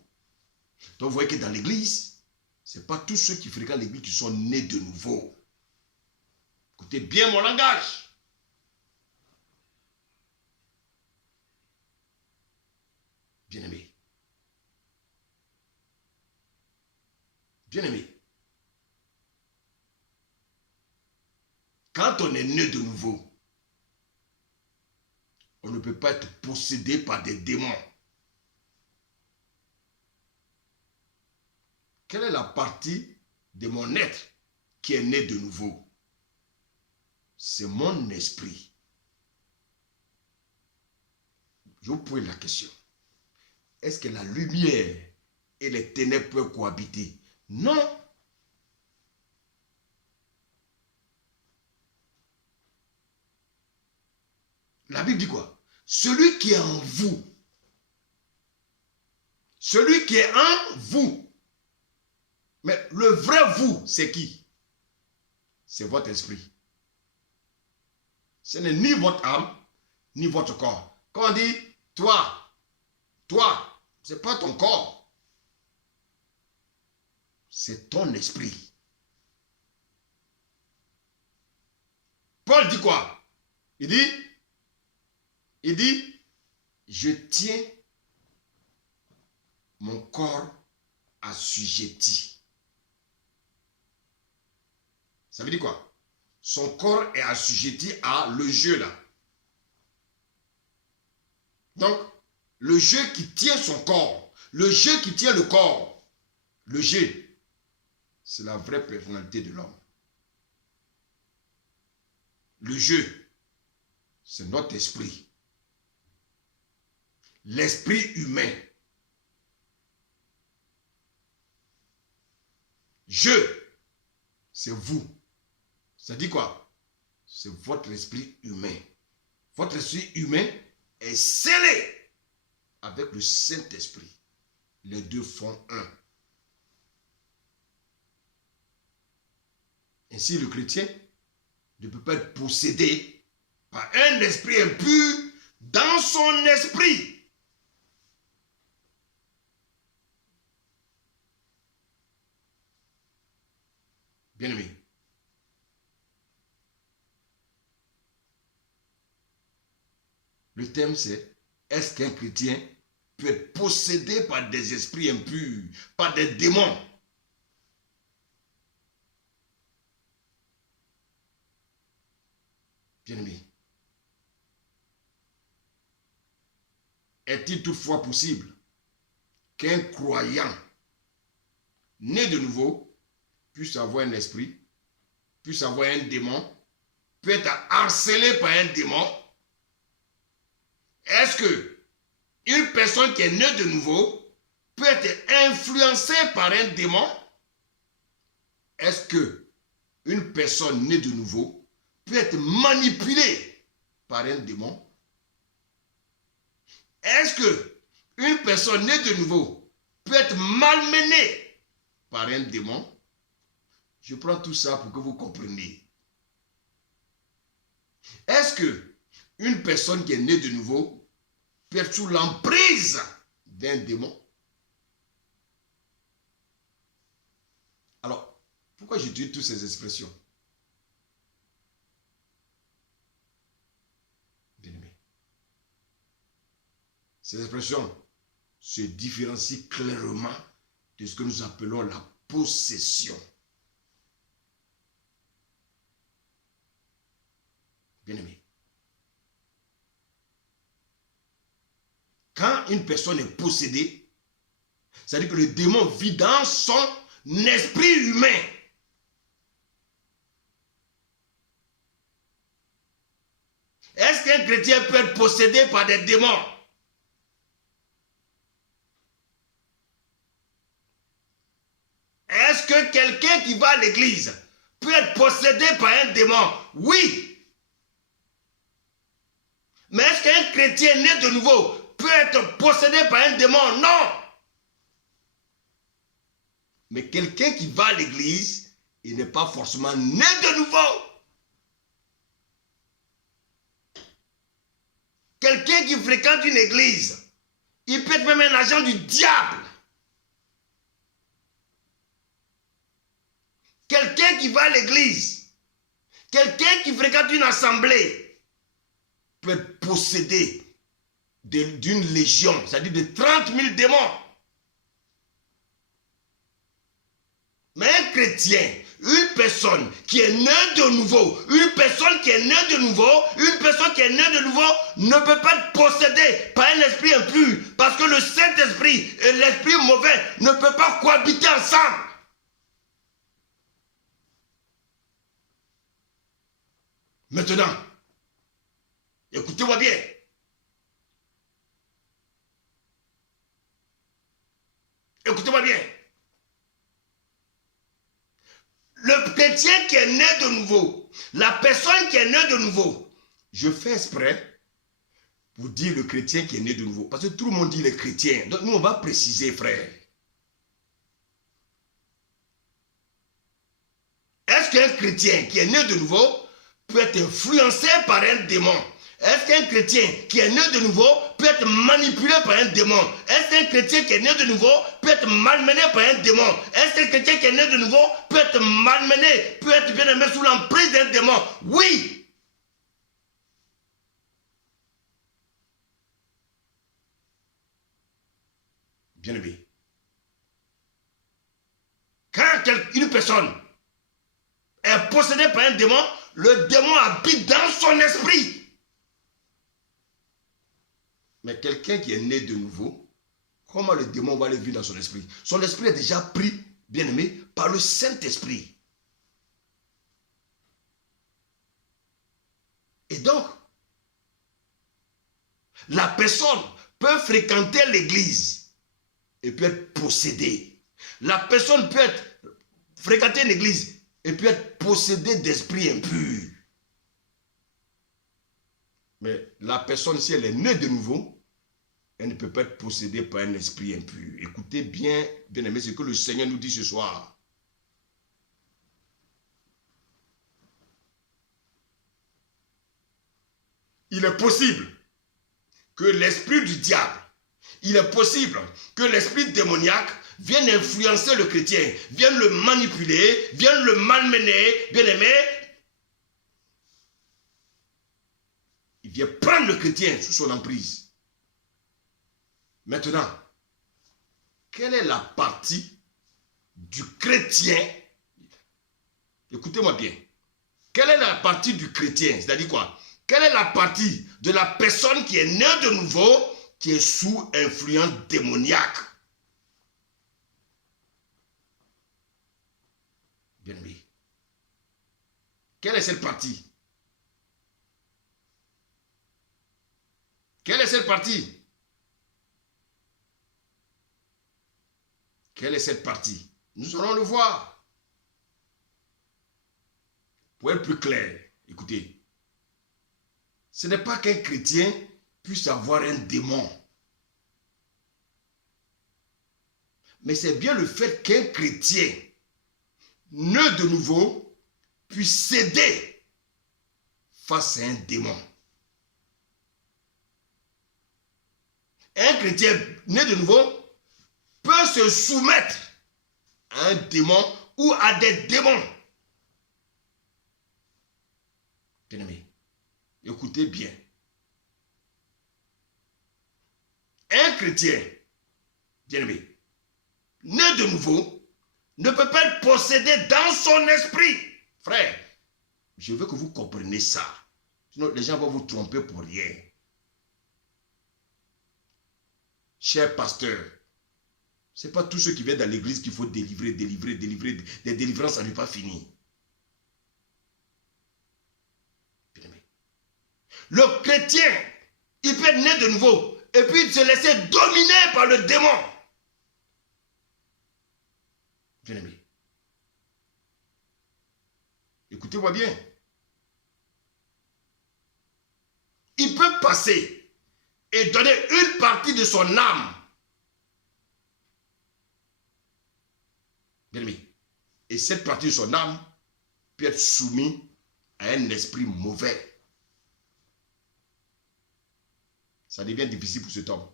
Donc vous voyez que dans l'église, ce n'est pas tous ceux qui fréquentent l'église qui sont nés de nouveau. Écoutez bien mon langage. Bien-aimé. Bien-aimé. Quand on est né de nouveau, on ne peut pas être possédé par des démons. Quelle est la partie de mon être qui est né de nouveau? C'est mon esprit. Je vous pose la question. Est-ce que la lumière et les ténèbres peuvent cohabiter? Non. La Bible dit quoi? Celui qui est en vous. Celui qui est en vous. Mais le vrai vous, c'est qui? C'est votre esprit. Ce n'est ni votre âme, ni votre corps. Quand on dit toi, ce n'est pas ton corps. C'est ton esprit. Paul dit quoi? Il dit, je tiens mon corps assujetti. Ça veut dire quoi? Son corps est assujetti à le jeu là. Donc, le jeu qui tient son corps, le jeu qui tient le corps, le jeu, c'est la vraie personnalité de l'homme. Le jeu, c'est notre esprit. L'esprit humain. Je, c'est vous. Ça dit quoi? C'est votre esprit humain. Votre esprit humain est scellé avec le Saint-Esprit. Les deux font un. Ainsi, le chrétien ne peut pas être possédé par un esprit impur dans son esprit. Bien-aimé, le thème c'est: est-ce qu'un chrétien peut être possédé par des esprits impurs, par des démons? Bien-aimé, est-il toutefois possible qu'un croyant né de nouveau puisse avoir un esprit, puisse avoir un démon, peut être harcelé par un démon? Est-ce que une personne qui est née de nouveau peut être influencée par un démon? Est-ce que une personne née de nouveau peut être manipulée par un démon? Est-ce que une personne née de nouveau peut être malmenée par un démon? Je prends tout ça pour que vous compreniez. Est-ce que une personne qui est née de nouveau peut être sous l'emprise d'un démon? Pourquoi j'utilise toutes ces expressions? Bien-aimé. Ces expressions se différencient clairement de ce que nous appelons la possession. Bien-aimé. Quand une personne est possédée, c'est-à-dire que le démon vit dans son esprit humain. Est-ce qu'un chrétien peut être possédé par des démons? Est-ce que quelqu'un qui va à l'église peut être possédé par un démon? Oui. Mais est-ce qu'un chrétien né de nouveau peut être possédé par un démon? Non. Mais quelqu'un qui va à l'église, il n'est pas forcément né de nouveau. Quelqu'un qui fréquente une église, il peut être même un agent du diable. Quelqu'un qui va à l'église, quelqu'un qui fréquente une assemblée, peut être possédé d'une légion, c'est-à-dire de 30 000 démons. Mais un chrétien, une personne qui est née de nouveau, une personne qui est née de nouveau, une personne qui est née de nouveau ne peut pas être possédée par un esprit impur, parce que le Saint-Esprit et l'esprit mauvais ne peuvent pas cohabiter ensemble. Maintenant, écoutez-moi bien. Écoutez-moi bien. Le chrétien qui est né de nouveau, la personne qui est née de nouveau, je fais exprès pour dire le chrétien qui est né de nouveau. Parce que tout le monde dit les chrétiens. Donc nous, on va préciser, frère. Est-ce qu'un chrétien qui est né de nouveau peut être influencé par un démon? Est-ce qu'un chrétien qui est né de nouveau peut être manipulé par un démon? Est-ce qu'un chrétien qui est né de nouveau peut être malmené par un démon? Est-ce qu'un chrétien qui est né de nouveau peut être malmené, peut être bien aimé sous l'emprise d'un démon? Oui! Bien aimé. Quand une personne est possédée par un démon, le démon habite dans son esprit. Mais quelqu'un qui est né de nouveau, comment le démon va le vivre dans son esprit? Son esprit est déjà pris, bien aimé, par le Saint-Esprit. Et donc, la personne peut fréquenter l'église et peut être possédée. La personne peut fréquenter l'église et peut être possédée d'esprit impur. Mais la personne, si elle est née de nouveau, elle ne peut pas être possédée par un esprit impur. Écoutez bien, bien aimé, ce que le Seigneur nous dit ce soir. Il est possible que l'esprit du diable, il est possible que l'esprit démoniaque vienne influencer le chrétien, vienne le manipuler, vienne le malmener, bien aimé. Il vient prendre le chrétien sous son emprise. Maintenant, quelle est la partie du chrétien? Écoutez-moi bien. Quelle est la partie du chrétien? C'est-à-dire quoi? Quelle est la partie de la personne qui est née de nouveau, qui est sous influence démoniaque? Bien aimé. Quelle est cette partie? Quelle est cette partie? Quelle est cette partie? Nous allons le voir. Pour être plus clair, écoutez. Ce n'est pas qu'un chrétien puisse avoir un démon. Mais c'est bien le fait qu'un chrétien, né de nouveau, puisse céder face à un démon. Un chrétien né de nouveau peut se soumettre à un démon ou à des démons. Bien-aimé, écoutez bien. Un chrétien, bien-aimé, né de nouveau, ne peut pas être possédé dans son esprit. Frère, je veux que vous compreniez ça. Sinon, les gens vont vous tromper pour rien. Cher pasteur, ce n'est pas tous ceux qui viennent dans l'église qu'il faut délivrer. Des délivrances, ça n'est pas fini. Bien-aimé. Le chrétien, il peut être né de nouveau et puis se laisser dominer par le démon. Bien-aimé. Écoutez-moi bien. Il peut passer et donner une partie de son âme. Bien-aimé. Et cette partie de son âme peut être soumise à un esprit mauvais. Ça devient difficile pour cet homme.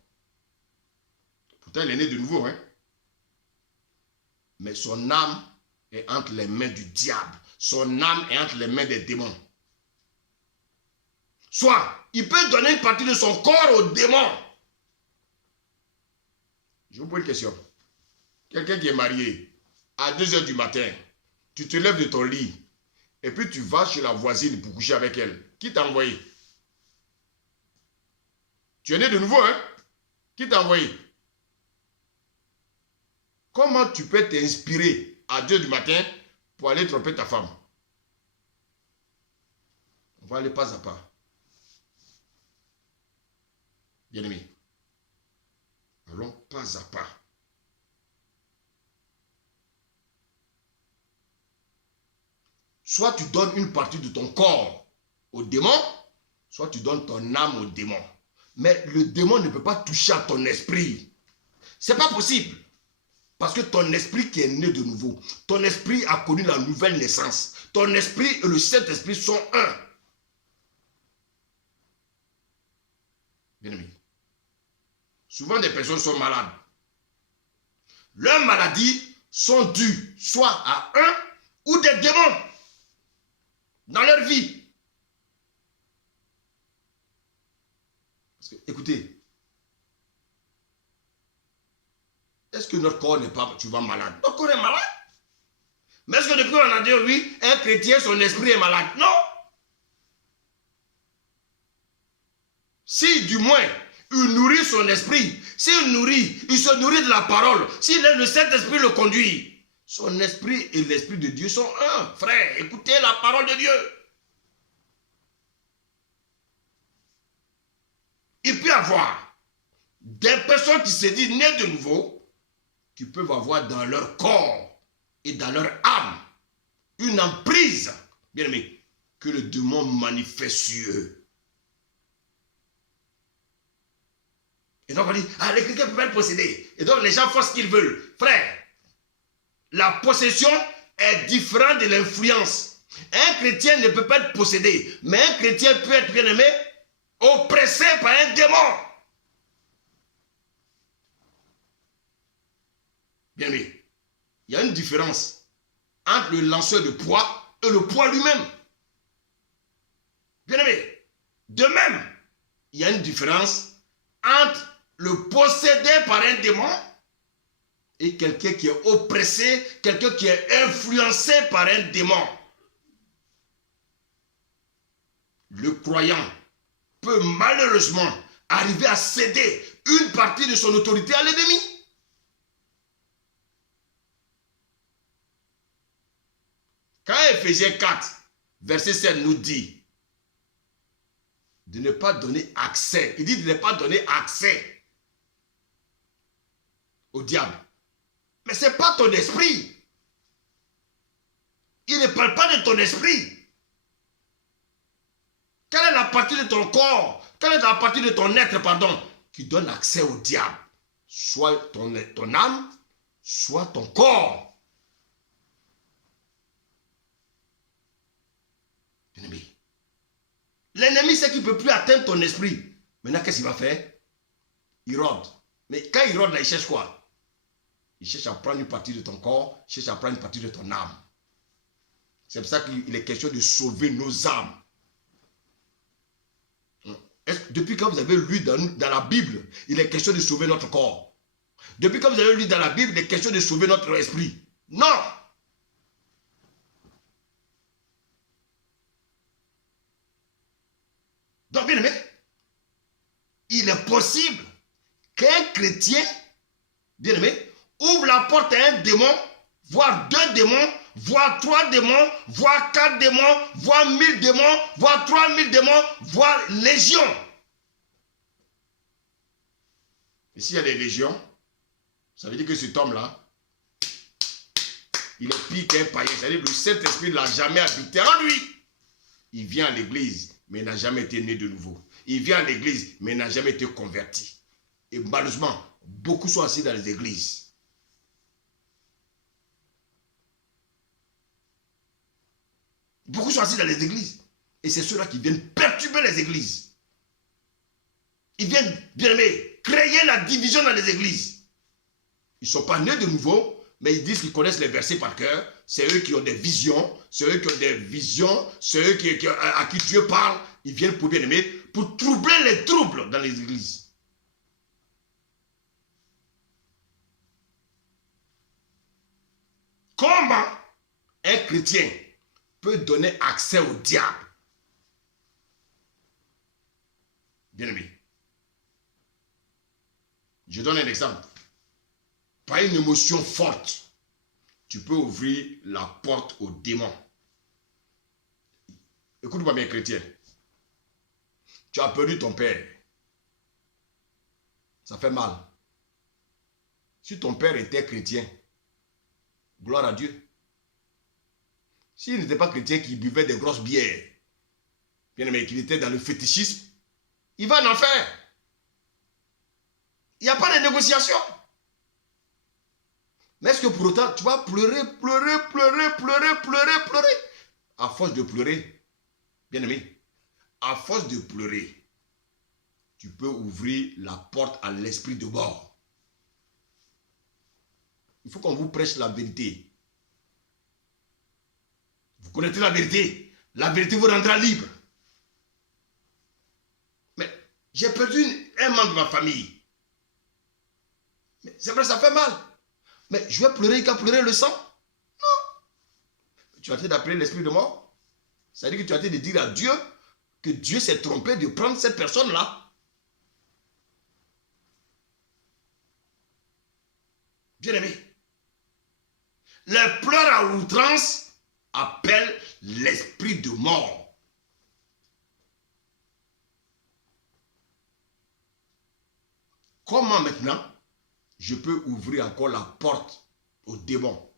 Pourtant, il est né de nouveau, hein. Mais son âme est entre les mains du diable. Son âme est entre les mains des démons. Soit, il peut donner une partie de son corps aux démons. Je vous pose une question. Quelqu'un qui est marié, à 2 h du matin, tu te lèves de ton lit, et puis tu vas chez la voisine pour coucher avec elle. Qui t'a envoyé? Tu es né de nouveau, hein? Qui t'a envoyé? Comment tu peux t'inspirer à 2 h du matin pour aller tromper ta femme? On va aller pas à pas. Bien-aimé, allons pas à pas. Soit tu donnes une partie de ton corps au démon, soit tu donnes ton âme au démon. Mais le démon ne peut pas toucher à ton esprit. C'est pas possible. Parce que ton esprit qui est né de nouveau, ton esprit a connu la nouvelle naissance. Ton esprit et le Saint-Esprit sont un. Bien-aimé. Souvent des personnes sont malades. Leurs maladies sont dues soit à un ou des démons dans leur vie. Parce que, écoutez, est-ce que notre corps n'est pas souvent malade? Notre corps est malade. Mais est-ce que depuis on a dit oui, un chrétien, son esprit est malade? Non. Si du moins il nourrit son esprit, il se nourrit de la parole, si le Saint-Esprit le conduit, son esprit et l'esprit de Dieu sont un. Frère, écoutez la parole de Dieu. Il peut y avoir des personnes qui se disent nées de nouveau, qui peuvent avoir dans leur corps et dans leur âme une emprise, bien aimé, que le démon manifeste sur eux. Et donc on dit, ah, les chrétiens peuvent être possédés. Et donc les gens font ce qu'ils veulent. Frère, la possession est différente de l'influence. Un chrétien ne peut pas être possédé, mais un chrétien peut être, bien aimé, oppressé par un démon. Bien aimé, il y a une différence entre le lanceur de poids et le poids lui-même. Bien aimé, de même, il y a une différence entre le possédé par un démon et quelqu'un qui est oppressé, quelqu'un qui est influencé par un démon. Le croyant peut malheureusement arriver à céder une partie de son autorité à l'ennemi. Quand Ephésiens 4, verset 7 nous dit de ne pas donner accès, il dit de ne pas donner accès au diable. Mais ce n'est pas ton esprit. Il ne parle pas de ton esprit. Quelle est la partie de ton corps, quelle est la partie de ton être, pardon, qui donne accès au diable? Soit ton âme, soit ton corps. L'ennemi. L'ennemi, c'est qu'il ne peut plus atteindre ton esprit. Maintenant, qu'est-ce qu'il va faire? Il rôde. Mais quand il rôde, là, il cherche quoi? Il cherche à prendre une partie de ton corps, il cherche à prendre une partie de ton âme. C'est pour ça qu'il est question de sauver nos âmes. Depuis quand vous avez lu dans la Bible, il est question de sauver notre corps. Depuis quand vous avez lu dans la Bible, il est question de sauver notre esprit. Non! Donc, bien aimé, il est possible qu'un chrétien, bien aimé, ouvre la porte à un démon, voire 2 démons, voire 3 démons, voire 4 démons, voire 1000 démons, voire 3000 démons, voire légions. Et s'il y a des légions, ça veut dire que cet homme-là, il est pire qu'un païen. C'est-à-dire que le Saint-Esprit ne l'a jamais habité en lui. Il vient à l'église, mais il n'a jamais été né de nouveau. Il vient à l'église, mais il n'a jamais été converti. Et malheureusement, beaucoup sont assis dans les églises. Beaucoup sont assis dans les églises. Et c'est ceux-là qui viennent perturber les églises. Ils viennent, bien aimé, créer la division dans les églises. Ils ne sont pas nés de nouveau, mais ils disent qu'ils connaissent les versets par cœur. C'est eux qui ont des visions. C'est eux qui ont des visions. C'est eux à qui Dieu parle. Ils viennent pour bien aimer, pour troubler les troubles dans les églises. Comment un chrétien peut donner accès au diable? Bien aimé. Je donne un exemple. Par une émotion forte, tu peux ouvrir la porte au démon. Écoute-moi bien, chrétien. Tu as perdu ton père. Ça fait mal. Si ton père était chrétien, gloire à Dieu. S'il n'était pas chrétien, qu'il buvait des grosses bières, bien aimé, qu'il était dans le fétichisme, il va en enfer. Il n'y a pas de négociation. Mais est-ce que pour autant, tu vas pleurer? À force de pleurer, bien aimé, à force de pleurer, tu peux ouvrir la porte à l'esprit de mort. Il faut qu'on vous prêche la vérité. Vous connaissez la vérité. La vérité vous rendra libre. Mais j'ai perdu un membre de ma famille. C'est vrai, ça fait mal. Mais je vais pleurer qu'à pleurer le sang? Non. Tu as train d'appeler l'esprit de mort? C'est-à-dire que tu as train de dire à Dieu que Dieu s'est trompé de prendre cette personne-là. Bien aimé. Les pleurs à outrance appellent l'esprit de mort. Comment maintenant je peux ouvrir encore la porte au démon?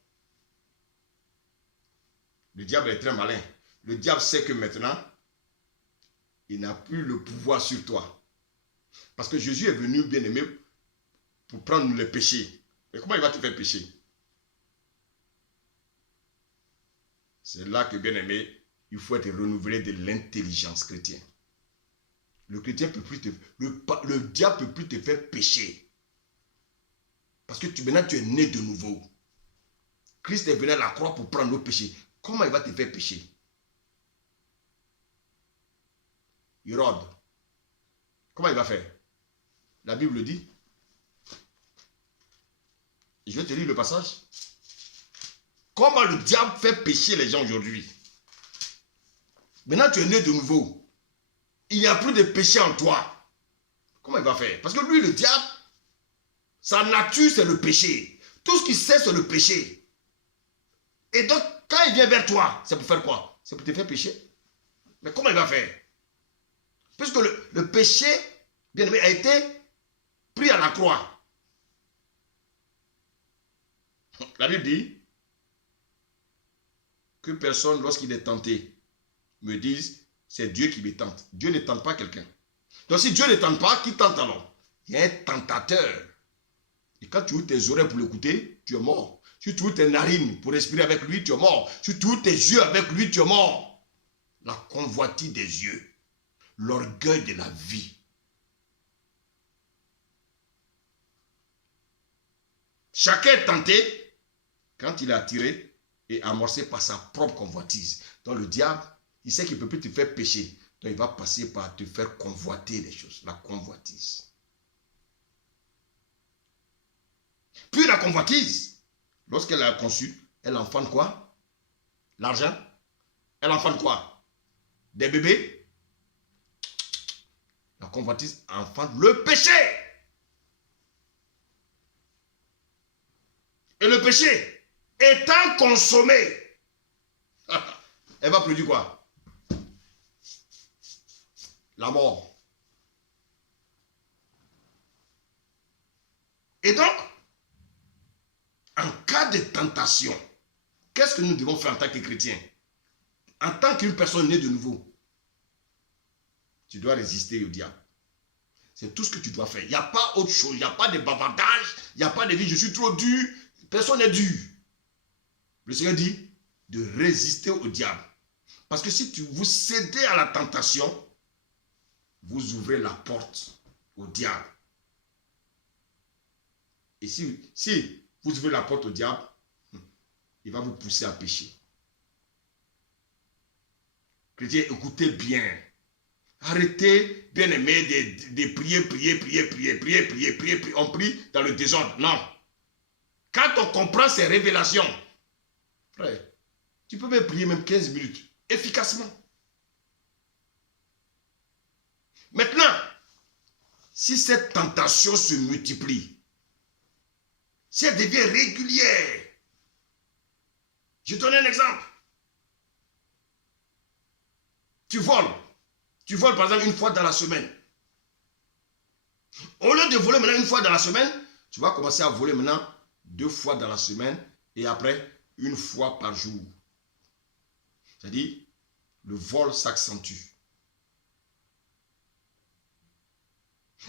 Le diable est très malin. Le diable sait que maintenant, il n'a plus le pouvoir sur toi. Parce que Jésus est venu, bien aimé, pour prendre le péché. Mais comment il va te faire pécher? C'est là que, bien aimé, il faut être renouvelé de l'intelligence chrétienne. Le chrétien peut plus le diable ne peut plus te faire pécher. Parce que maintenant tu es né de nouveau. Christ est venu à la croix pour prendre nos péchés. Comment il va te faire pécher? Hérode, comment il va faire? La Bible dit. Je vais te lire le passage. Comment le diable fait pécher les gens aujourd'hui? Maintenant tu es né de nouveau. Il n'y a plus de péché en toi. Comment il va faire? Parce que lui, le diable, sa nature, c'est le péché. Tout ce qu'il sait, c'est le péché. Et donc, quand il vient vers toi, c'est pour faire quoi? C'est pour te faire pécher. Mais comment il va faire? Puisque le péché, bien aimé, a été pris à la croix. La Bible dit que personne, lorsqu'il est tenté, me dise, c'est Dieu qui me tente. Dieu ne tente pas quelqu'un. Donc si Dieu ne tente pas, qui tente alors? Il y a un tentateur. Et quand tu ouvres tes oreilles pour l'écouter, tu es mort. Si tu ouvres tes narines pour respirer avec lui, tu es mort. Si tu ouvres tes yeux avec lui, tu es mort. La convoitise des yeux. L'orgueil de la vie. Chacun est tenté quand il est attiré et amorcé par sa propre convoitise. Donc le diable, il sait qu'il ne peut plus te faire pécher. Donc il va passer par te faire convoiter les choses. La convoitise. Puis la convoitise, lorsqu'elle a conçu, elle enfante quoi? L'argent. Elle enfante quoi? Des bébés. La convoitise enfante le péché. Et le péché, étant consommé, elle va produire quoi? La mort. Et donc, en cas de tentation, qu'est-ce que nous devons faire en tant que chrétiens? En tant qu'une personne née de nouveau, tu dois résister au diable. C'est tout ce que tu dois faire. Il n'y a pas autre chose. Il n'y a pas de bavardage. Il n'y a pas de vie. Je suis trop dur. Personne n'est dur. Le Seigneur dit de résister au diable. Parce que si vous cédez à la tentation, vous ouvrez la porte au diable. Et si vous ouvrez la porte au diable, il va vous pousser à pécher. Chrétiens, écoutez bien. Arrêtez, bien aimé, de prier. On prie dans le désordre. Non. Quand on comprend ces révélations, frère, tu peux même prier même 15 minutes, efficacement. Maintenant, si cette tentation se multiplie, si elle devient régulière, je donne un exemple. Tu voles. Tu voles par exemple une fois dans la semaine. Au lieu de voler maintenant une fois dans la semaine, tu vas commencer à voler maintenant 2 fois dans la semaine et après 1 fois par jour. C'est-à-dire, le vol s'accentue.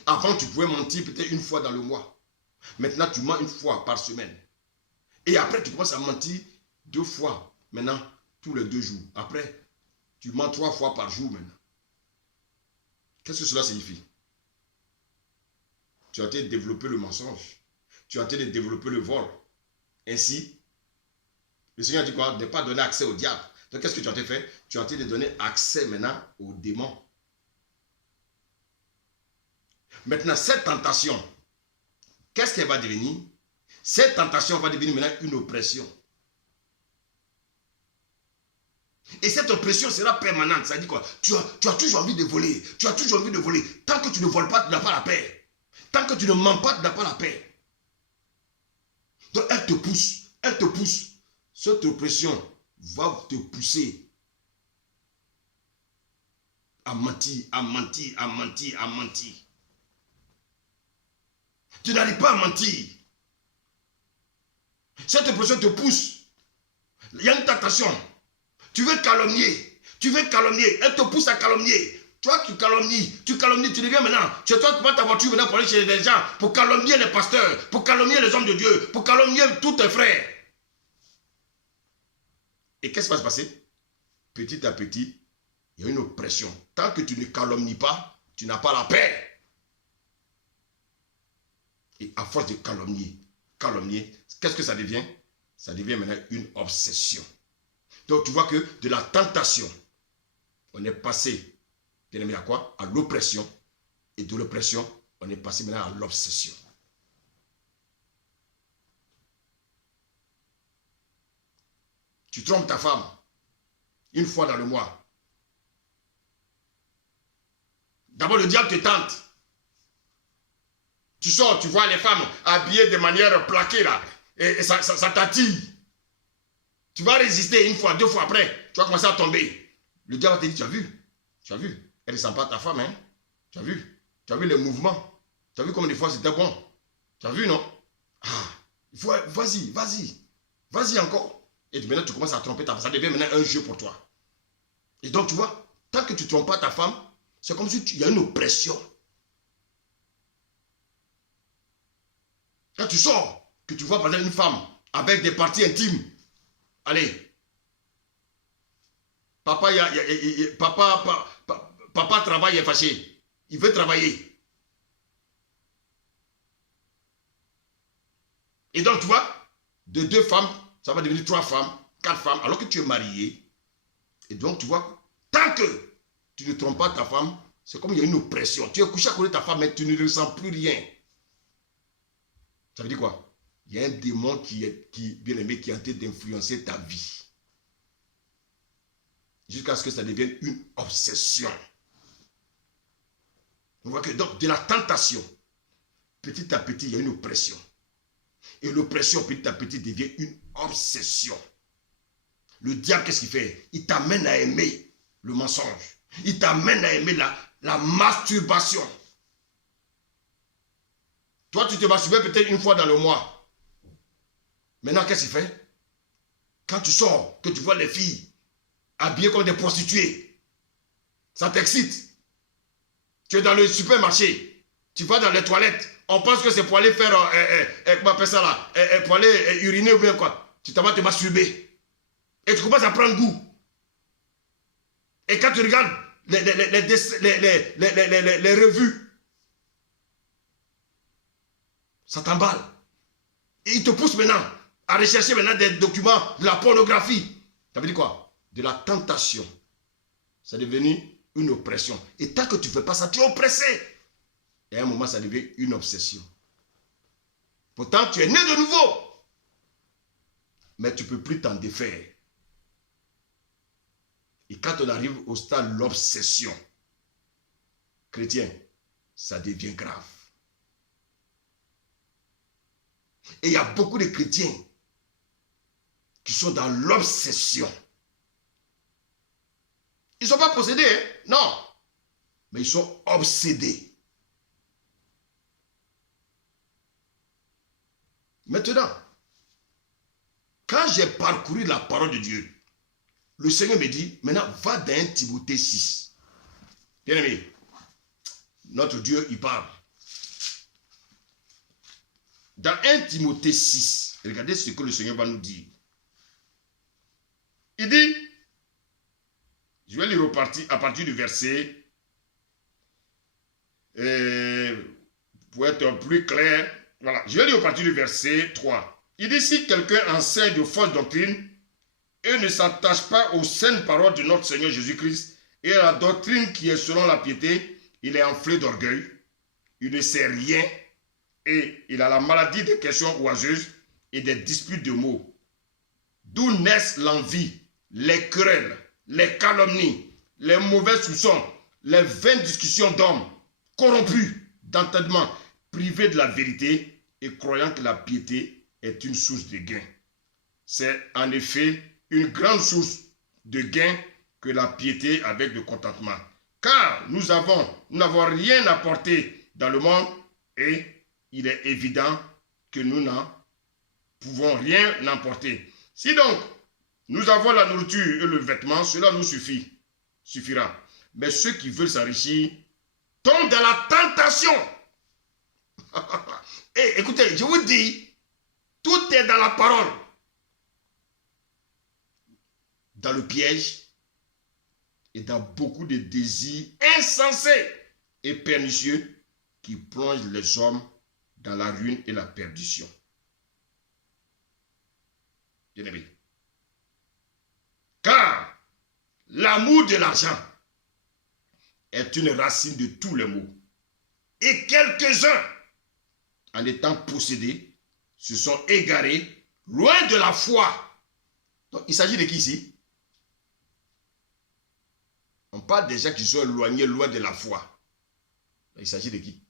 Avant, tu pouvais mentir peut-être 1 fois dans le mois. Maintenant, tu mens 1 fois par semaine. Et après, tu commences à mentir 2 fois, maintenant, tous les 2 jours. Après, tu mens 3 fois par jour maintenant. Qu'est-ce que cela signifie? Tu as en train de développer le mensonge. Tu as en train de développer le vol. Ainsi, le Seigneur dit quoi? De ne pas donner accès au diable. Donc, qu'est-ce que tu as en train de faire? Tu as en train de donner accès maintenant aux démons. Maintenant, cette tentation, qu'est-ce qu'elle va devenir? Cette tentation va devenir maintenant une oppression. Et cette oppression sera permanente. Ça dit quoi? Tu as toujours envie de voler. Tu as toujours envie de voler. Tant que tu ne voles pas, tu n'as pas la paix. Tant que tu ne mens pas, tu n'as pas la paix. Donc elle te pousse. Elle te pousse. Cette oppression va te pousser à mentir, à mentir, à mentir, à mentir. Tu n'arrives pas à mentir. Cette oppression te pousse. Il y a une tentation. Tu veux calomnier, elle te pousse à calomnier. Toi, tu calomnies, tu deviens maintenant. C'est toi qui prends ta voiture maintenant pour aller chez les gens, pour calomnier les pasteurs, pour calomnier les hommes de Dieu, pour calomnier tous tes frères. Et qu'est-ce qui va se passer? Petit à petit, il y a une oppression. Tant que tu ne calomnies pas, tu n'as pas la paix. Et à force de calomnier, qu'est-ce que ça devient? Ça devient maintenant une obsession. Donc tu vois que de la tentation, on est passé, bien aimé, à quoi? À l'oppression. Et de l'oppression, on est passé maintenant à l'obsession. Tu trompes ta femme 1 fois dans le mois. D'abord, le diable te tente. Tu sors, tu vois les femmes habillées de manière plaquée là. Et ça t'attire. Tu vas résister 1 fois, 2 fois après. Tu vas commencer à tomber. Le diable va te dire, tu as vu? Elle ne ressemble pas à ta femme, hein? Tu as vu les mouvements? Tu as vu comme des fois c'était bon? Tu as vu, non? Ah, vas-y encore. Et maintenant tu commences à tromper ta femme. Ça devient maintenant un jeu pour toi. Et donc tu vois, tant que tu ne trompes pas ta femme, c'est comme si il y a une oppression. Quand tu sors, que tu vois par exemple une femme avec des parties intimes, allez, papa travaille, il est fâché. Il veut travailler. Et donc, tu vois, de 2 femmes, ça va devenir 3 femmes, 4 femmes, alors que tu es marié. Et donc, tu vois, tant que tu ne trompes pas ta femme, c'est comme il y a une oppression. Tu es couché à côté de ta femme, mais tu ne ressens plus rien. Ça veut dire quoi? Il y a un démon bien aimé, qui est en train d'influencer ta vie. Jusqu'à ce que ça devienne une obsession. On voit que donc de la tentation, petit à petit, il y a une oppression. Et l'oppression, petit à petit, devient une obsession. Le diable, qu'est-ce qu'il fait? Il t'amène à aimer le mensonge. Il t'amène à aimer la masturbation. Toi, tu te masturbais peut-être une fois dans le mois. Maintenant, qu'est-ce qu'il fait? Quand tu sors, que tu vois les filles habillées comme des prostituées, ça t'excite. Tu es dans le supermarché, tu vas dans les toilettes, on pense que c'est pour aller faire, comment on appelle ça là, pour aller uriner ou bien quoi. Tu t'en vas te masturber. Et tu commences à prendre goût. Et quand tu regardes les revues, ça t'emballe. Et il te pousse maintenant à rechercher maintenant des documents de la pornographie. Ça veut dire quoi? De la tentation. C'est devenu une oppression. Et tant que tu ne fais pas ça, tu es oppressé. Et à un moment, ça devient une obsession. Pourtant, tu es né de nouveau. Mais tu ne peux plus t'en défaire. Et quand on arrive au stade de l'obsession, chrétien, ça devient grave. Et il y a beaucoup de chrétiens qui sont dans l'obsession. Ils ne sont pas possédés, hein? Non. Mais ils sont obsédés. Maintenant, quand j'ai parcouru la parole de Dieu, le Seigneur me dit, maintenant, va dans 1 Timothée 6. Bien aimé, notre Dieu, il parle. Dans 1 Timothée 6, regardez ce que le Seigneur va nous dire. Il dit, je vais lire à partir du verset, pour être plus clair, voilà, je vais lire à partir du verset 3. Il dit, si quelqu'un enseigne de fausses doctrines et ne s'attache pas aux saines paroles de notre Seigneur Jésus-Christ et à la doctrine qui est selon la piété, il est enflé d'orgueil, il ne sait rien et il a la maladie des questions oiseuses et des disputes de mots. D'où naissent l'envie, les querelles, les calomnies, les mauvais soupçons, les vaines discussions d'hommes, corrompus d'entendement, privés de la vérité et croyant que la piété est une source de gain. C'est en effet une grande source de gain que la piété avec le contentement. Car nous n'avons rien apporté dans le monde et il est évident que nous n'en pouvons rien emporter. Si donc nous avons la nourriture et le vêtement, cela nous suffira. Mais ceux qui veulent s'enrichir tombent dans la tentation. Et écoutez, je vous dis, tout est dans la parole. Dans le piège et dans beaucoup de désirs insensés et pernicieux qui plongent les hommes dans la ruine et la perdition. Bien-aimé. Car l'amour de l'argent est une racine de tous les maux. Et quelques-uns, en étant possédés, se sont égarés loin de la foi. Donc, il s'agit de qui ici? On parle des gens qui sont éloignés loin de la foi. Donc, il s'agit de qui?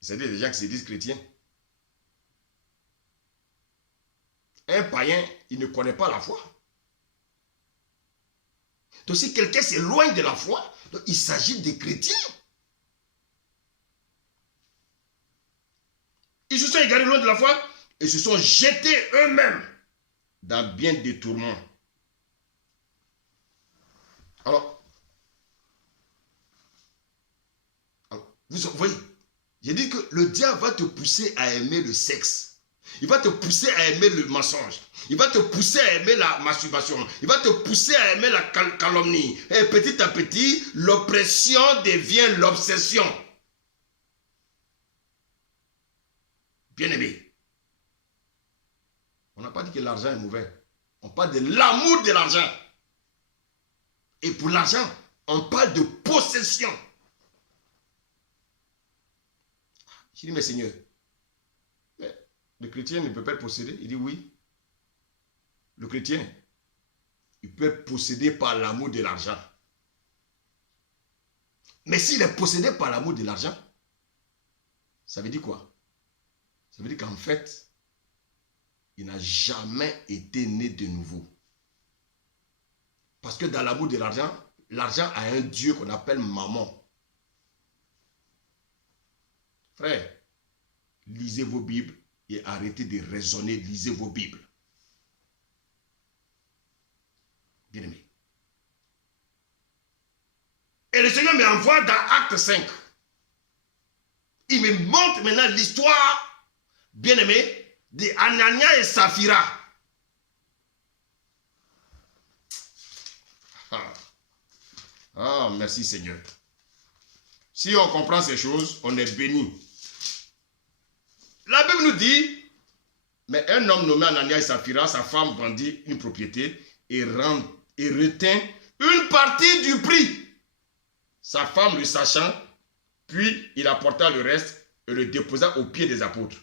Il s'agit des gens qui se disent chrétiens. Un païen, il ne connaît pas la foi. Donc si quelqu'un s'éloigne de la foi, donc il s'agit des chrétiens. Ils se sont égarés loin de la foi et se sont jetés eux-mêmes dans bien des tourments. Alors, vous voyez, j'ai dit que le diable va te pousser à aimer le sexe. Il va te pousser à aimer le mensonge. Il va te pousser à aimer la masturbation. Il va te pousser à aimer la calomnie. Et petit à petit, l'oppression devient l'obsession. Bien-aimé, On n'a pas dit que l'argent est mauvais. On parle de l'amour de l'argent. Et pour l'argent, on parle de possession. Je dis, mais Seigneur, mais le chrétien ne peut pas être possédé. Il dit oui. Le chrétien, il peut être possédé par l'amour de l'argent. Mais s'il est possédé par l'amour de l'argent, ça veut dire quoi? Ça veut dire qu'en fait, il n'a jamais été né de nouveau. Parce que dans l'amour de l'argent, l'argent a un Dieu qu'on appelle maman. Frère, lisez vos Bibles et arrêtez de raisonner, lisez vos Bibles. Bien-aimé. Et le Seigneur me envoie dans Acte 5. Il me montre maintenant l'histoire, bien-aimé, de Anania et Saphira. Ah, merci Seigneur. Si on comprend ces choses, on est béni. La Bible nous dit, mais un homme nommé Anania et Saphira, sa femme vendit une propriété et retint une partie du prix. Sa femme le sachant, puis il apporta le reste et le déposa aux pieds des apôtres.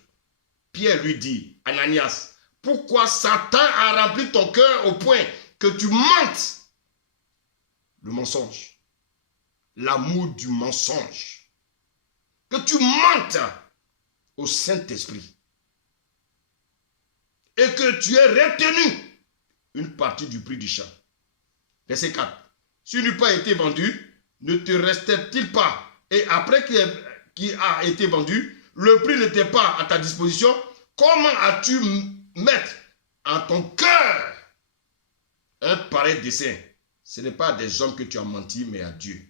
Pierre lui dit, Ananias, pourquoi Satan a rempli ton cœur au point que tu mentes? Le mensonge, l'amour du mensonge, que tu mentes au Saint-Esprit et que tu aies retenu une partie du prix du champ. Verset 4. S'il n'eût pas été vendu, ne te restait-il pas? Et après qu'il a été vendu, le prix n'était pas à ta disposition. Comment as-tu mettre en ton cœur un pareil dessein? Ce n'est pas à des hommes que tu as menti, mais à Dieu.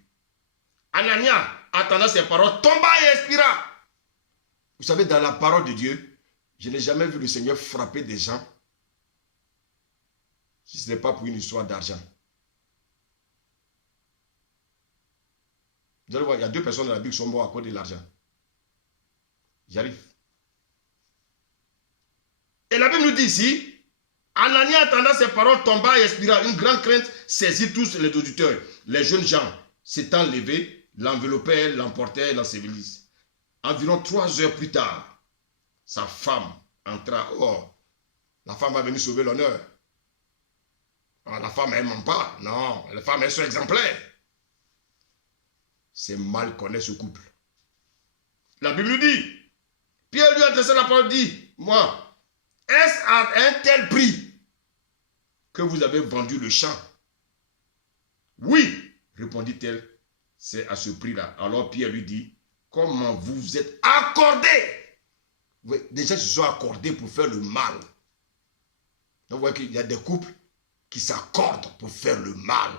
Anania, entendant ces paroles, tomba et expira. Vous savez, dans la parole de Dieu, je n'ai jamais vu le Seigneur frapper des gens si ce n'est pas pour une histoire d'argent. Vous allez voir, il y a deux personnes dans la Bible qui sont mortes à cause de l'argent. J'arrive. Et la Bible nous dit ici, Anania, entendant ces paroles, tomba et expira. Une grande crainte saisit tous les auditeurs. Les jeunes gens s'étant levés, l'enveloppèrent, l'emportèrent, l'ensevelissent. Environ 3 heures plus tard, sa femme entra. Oh, la femme va venir sauver l'honneur. Oh, la femme, elle ne ment pas. Non, la femme, elle est exemplaire. C'est mal connaître ce couple. La Bible nous dit, Pierre lui a adressé la parole, dit, moi, est-ce à un tel prix que vous avez vendu le champ? Oui, répondit-elle, c'est à ce prix-là. Alors Pierre lui dit, comment vous vous êtes accordés? Déjà, ils se sont accordés pour faire le mal. Donc, vous voyez qu'il y a des couples qui s'accordent pour faire le mal.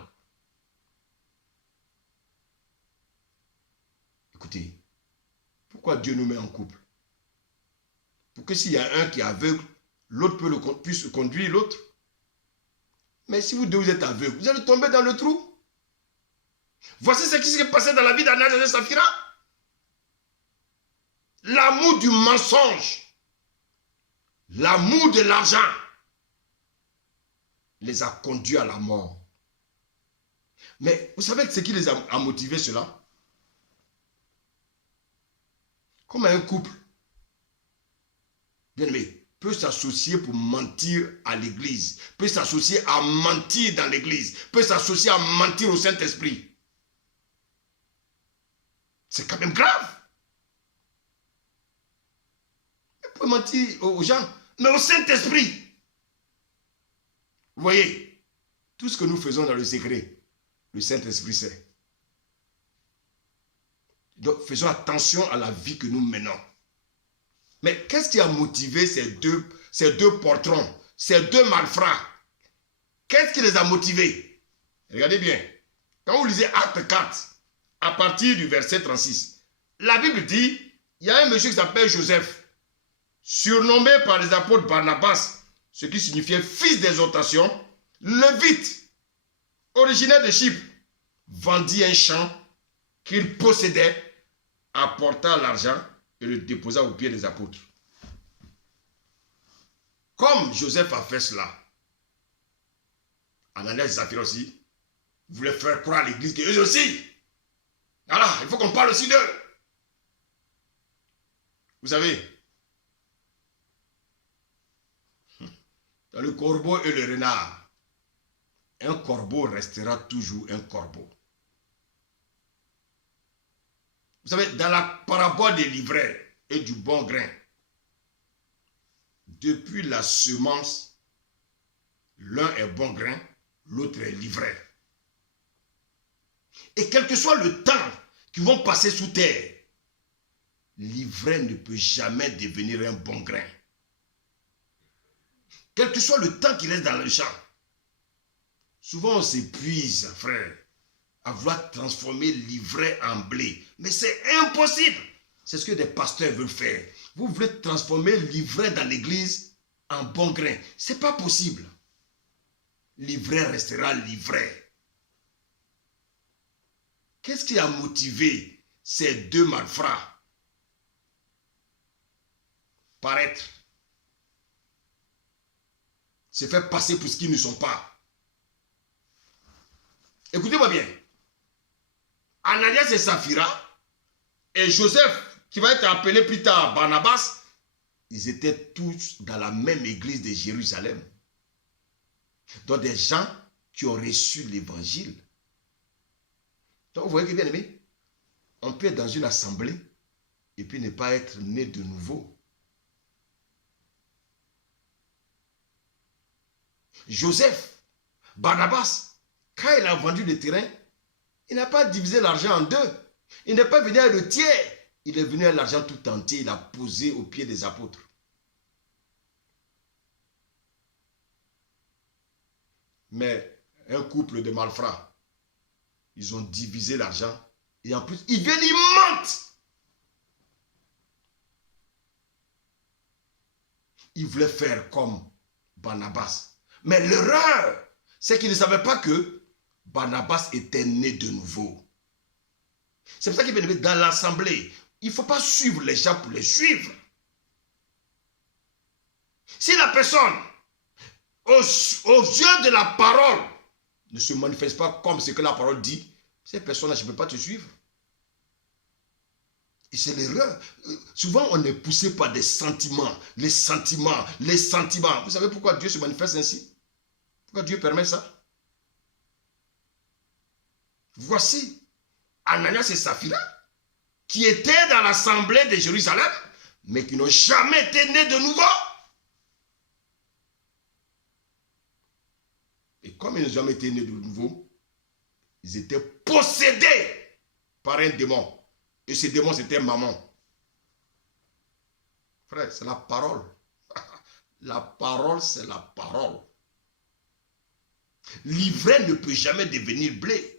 Écoutez, pourquoi Dieu nous met en couple? Pour que s'il y a un qui est aveugle, l'autre puisse conduire l'autre. Mais si vous deux vous êtes aveugles, vous allez tomber dans le trou. Voici ce qui s'est passé dans la vie d'Anania et Saphira. L'amour du mensonge, l'amour de l'argent les a conduits à la mort. Mais vous savez ce qui les a motivés cela? Comme un couple, bien aimé, peut s'associer pour mentir à l'église, peut s'associer à mentir dans l'église, peut s'associer à mentir au Saint-Esprit. C'est quand même grave. Il peut mentir aux gens, mais au Saint-Esprit. Vous voyez, tout ce que nous faisons dans le secret, le Saint-Esprit sait. Donc, faisons attention à la vie que nous menons. Mais qu'est-ce qui a motivé ces deux portrons, ces deux malfrats? Qu'est-ce qui les a motivés? Regardez bien. Quand vous lisez Acte 4, à partir du verset 36, la Bible dit, il y a un monsieur qui s'appelle Joseph, surnommé par les apôtres Barnabas, ce qui signifiait fils d'exhortation, lévite, originaire de Chypre, vendit un champ qu'il possédait, apporta l'argent et le déposa aux pieds des apôtres. Comme Joseph a fait cela, Ananias et Saphira aussi voulaient faire croire à l'église qu'eux aussi. Voilà, il faut qu'on parle aussi d'eux. Vous savez, dans le corbeau et le renard, un corbeau restera toujours un corbeau. Vous savez, dans la parabole des livrets et du bon grain, depuis la semence, l'un est bon grain, l'autre est livret. Et quel que soit le temps qu'ils vont passer sous terre, l'ivraie ne peut jamais devenir un bon grain. Quel que soit le temps qu'il reste dans le champ. Souvent on s'épuise, frère, à vouloir transformer l'ivraie en blé. Mais c'est impossible. C'est ce que des pasteurs veulent faire. Vous voulez transformer l'ivraie dans l'église en bon grain. Ce n'est pas possible. L'ivraie restera l'ivraie. Qu'est-ce qui a motivé ces deux malfrats? Paraître. Se faire passer pour ce qu'ils ne sont pas. Écoutez-moi bien. Ananias et Saphira et Joseph, qui va être appelé plus tard Barnabas, ils étaient tous dans la même église de Jérusalem. Donc des gens qui ont reçu l'évangile. Donc vous voyez que bien aimé, on peut être dans une assemblée et puis ne pas être né de nouveau. Joseph, Barnabas, quand il a vendu le terrain, il n'a pas divisé l'argent en deux. Il n'est pas venu à le tiers. Il est venu à l'argent tout entier. Il a posé aux pieds des apôtres. Mais un couple de malfrats, ils ont divisé l'argent. Et en plus, ils viennent, ils mentent. Ils voulaient faire comme Barnabas. Mais l'erreur, c'est qu'ils ne savaient pas que Barnabas était né de nouveau. C'est pour ça qu'il est dans l'assemblée. Il ne faut pas suivre les gens pour les suivre. Si la personne, aux yeux de la parole, ne se manifeste pas comme ce que la parole dit, cette personne-là, je ne peux pas te suivre. Et c'est l'erreur. Souvent, on est poussé par des sentiments. Les sentiments, les sentiments. Vous savez pourquoi Dieu se manifeste ainsi? Pourquoi Dieu permet ça? Voici Ananias et Saphira, qui étaient dans l'assemblée de Jérusalem, mais qui n'ont jamais été nés de nouveau. Et comme ils n'ont jamais été nés de nouveau, ils étaient possédés par un démon. Et ce démon, c'était maman. Frère, c'est la parole. La parole, c'est la parole. L'ivraie ne peut jamais devenir blé.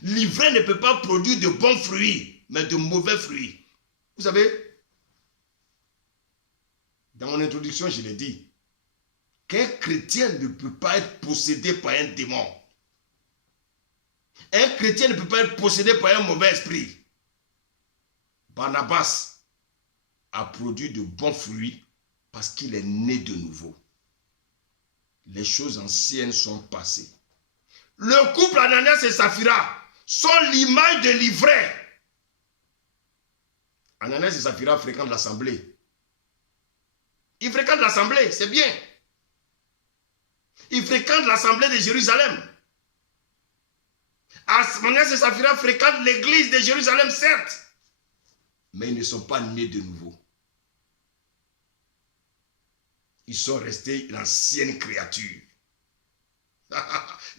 L'ivraie ne peut pas produire de bons fruits, mais de mauvais fruits. Vous savez, dans mon introduction, je l'ai dit, qu'un chrétien ne peut pas être possédé par un démon. Un chrétien ne peut pas être possédé par un mauvais esprit. Barnabas a produit de bons fruits parce qu'il est né de nouveau. Les choses anciennes sont passées. Le couple Ananias et Saphira sont l'image de l'ivraie. Ananias et Saphira fréquentent l'assemblée. Ils fréquentent l'assemblée, c'est bien. Ils fréquentent l'assemblée de Jérusalem. Ananias et Saphira fréquentent l'église de Jérusalem, certes, mais ils ne sont pas nés de nouveau. Ils sont restés l'ancienne créature.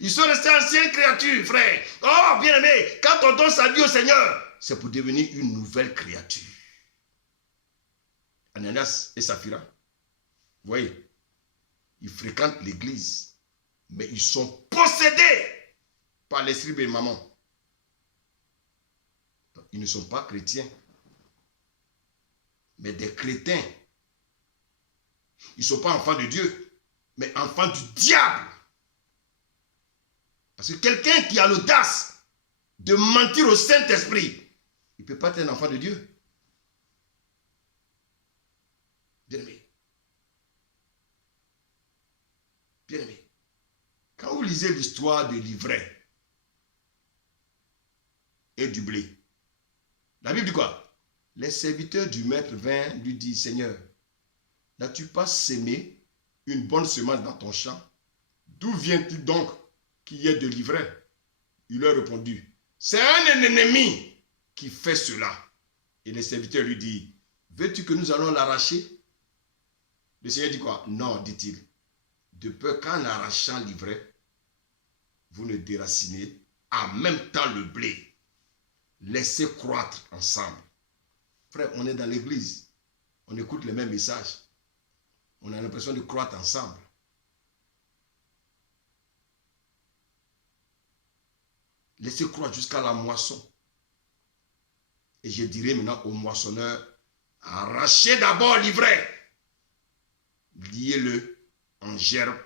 Ils sont restés anciennes créatures, frère. Oh, bien-aimé, quand on donne sa vie au Seigneur, c'est pour devenir une nouvelle créature. Ananias et Saphira, vous voyez, ils fréquentent l'église, mais ils sont possédés par l'esprit de maman. Donc, ils ne sont pas chrétiens, mais des crétins. Ils ne sont pas enfants de Dieu, mais enfants du diable. Parce que quelqu'un qui a l'audace de mentir au Saint-Esprit, il ne peut pas être un enfant de Dieu. Bien-aimé, Bien aimé, quand vous lisez l'histoire de l'ivraie et du blé, la Bible dit quoi? Les serviteurs du maître vinrent lui dire, Seigneur, n'as-tu pas sémé une bonne semence dans ton champ? D'où vient-il donc qu'il y ait de l'ivraie? Il leur répondit, c'est un ennemi qui fait cela. Et les serviteurs lui disent, veux-tu que nous allons l'arracher? Le Seigneur dit quoi? Non, dit-il, de peur qu'en arrachant l'ivraie, vous ne déracinez en même temps le blé. Laissez croître ensemble. Frère, on est dans l'église, on écoute les mêmes messages, on a l'impression de croître ensemble. Laissez croître jusqu'à la moisson. Et je dirai maintenant au moissonneur, arrachez d'abord l'ivraie, liez-le en gerbe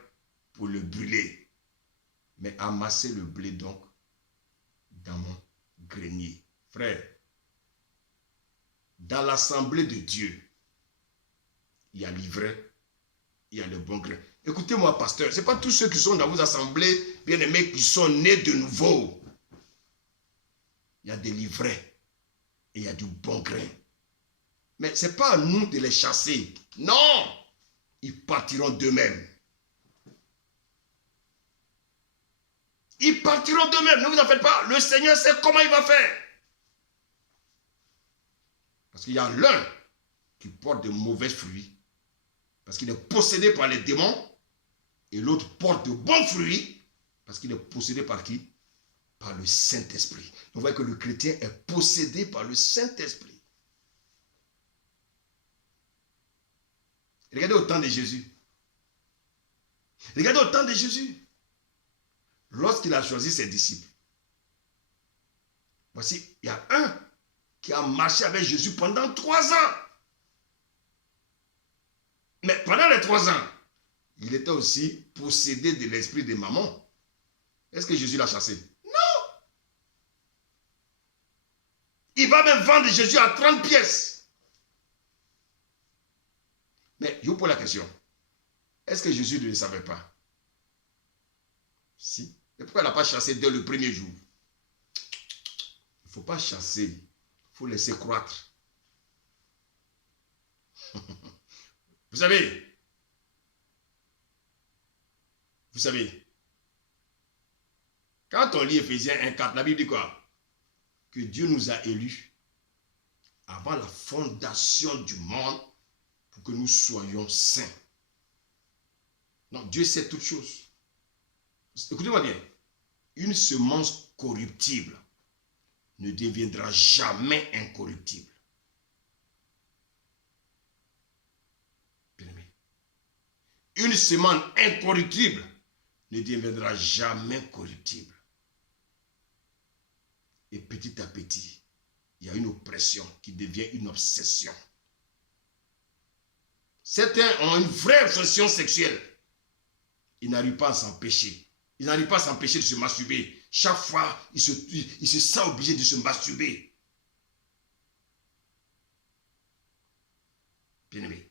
pour le brûler, mais amassez le blé donc dans mon grenier. Frère, dans l'assemblée de Dieu, il y a l'ivraie, il y a le bon grain. Écoutez-moi, pasteur, ce n'est pas tous ceux qui sont dans vos assemblées, bien-aimés, qui sont nés de nouveau. Il y a des livrets et il y a du bon grain. Mais ce n'est pas à nous de les chasser. Non! Ils partiront d'eux-mêmes. Ils partiront d'eux-mêmes. Ne vous en faites pas. Le Seigneur sait comment il va faire. Parce qu'il y a l'un qui porte de mauvais fruits. Parce qu'il est possédé par les démons. Et l'autre porte de bons fruits. Parce qu'il est possédé par qui? Par le Saint-Esprit. On voit que le chrétien est possédé par le Saint-Esprit. Regardez au temps de Jésus. Regardez au temps de Jésus. Lorsqu'il a choisi ses disciples, voici, il y a un qui a marché avec Jésus pendant 3 ans. Mais pendant les 3 ans, il était aussi possédé de l'esprit de maman. Est-ce que Jésus l'a chassé? Non. Il va même vendre Jésus à 30 pièces. Mais je vous pose la question. Est-ce que Jésus ne le savait pas? Si. Et pourquoi il n'a pas chassé dès le premier jour? Il ne faut pas chasser. Il faut laisser croître. Vous savez, quand on lit Ephésiens 1,4, la Bible dit quoi? Que Dieu nous a élus avant la fondation du monde pour que nous soyons saints. Non, Dieu sait toutes choses. Écoutez-moi bien. Une semence corruptible ne deviendra jamais incorruptible. Bien-aimé. Une semence incorruptible ne deviendra jamais corruptible. Et petit à petit, il y a une oppression qui devient une obsession. Certains ont une vraie obsession sexuelle. Ils n'arrivent pas à s'empêcher. Ils n'arrivent pas à s'empêcher de se masturber. Chaque fois, ils se sentent obligés de se masturber. Bien-aimés,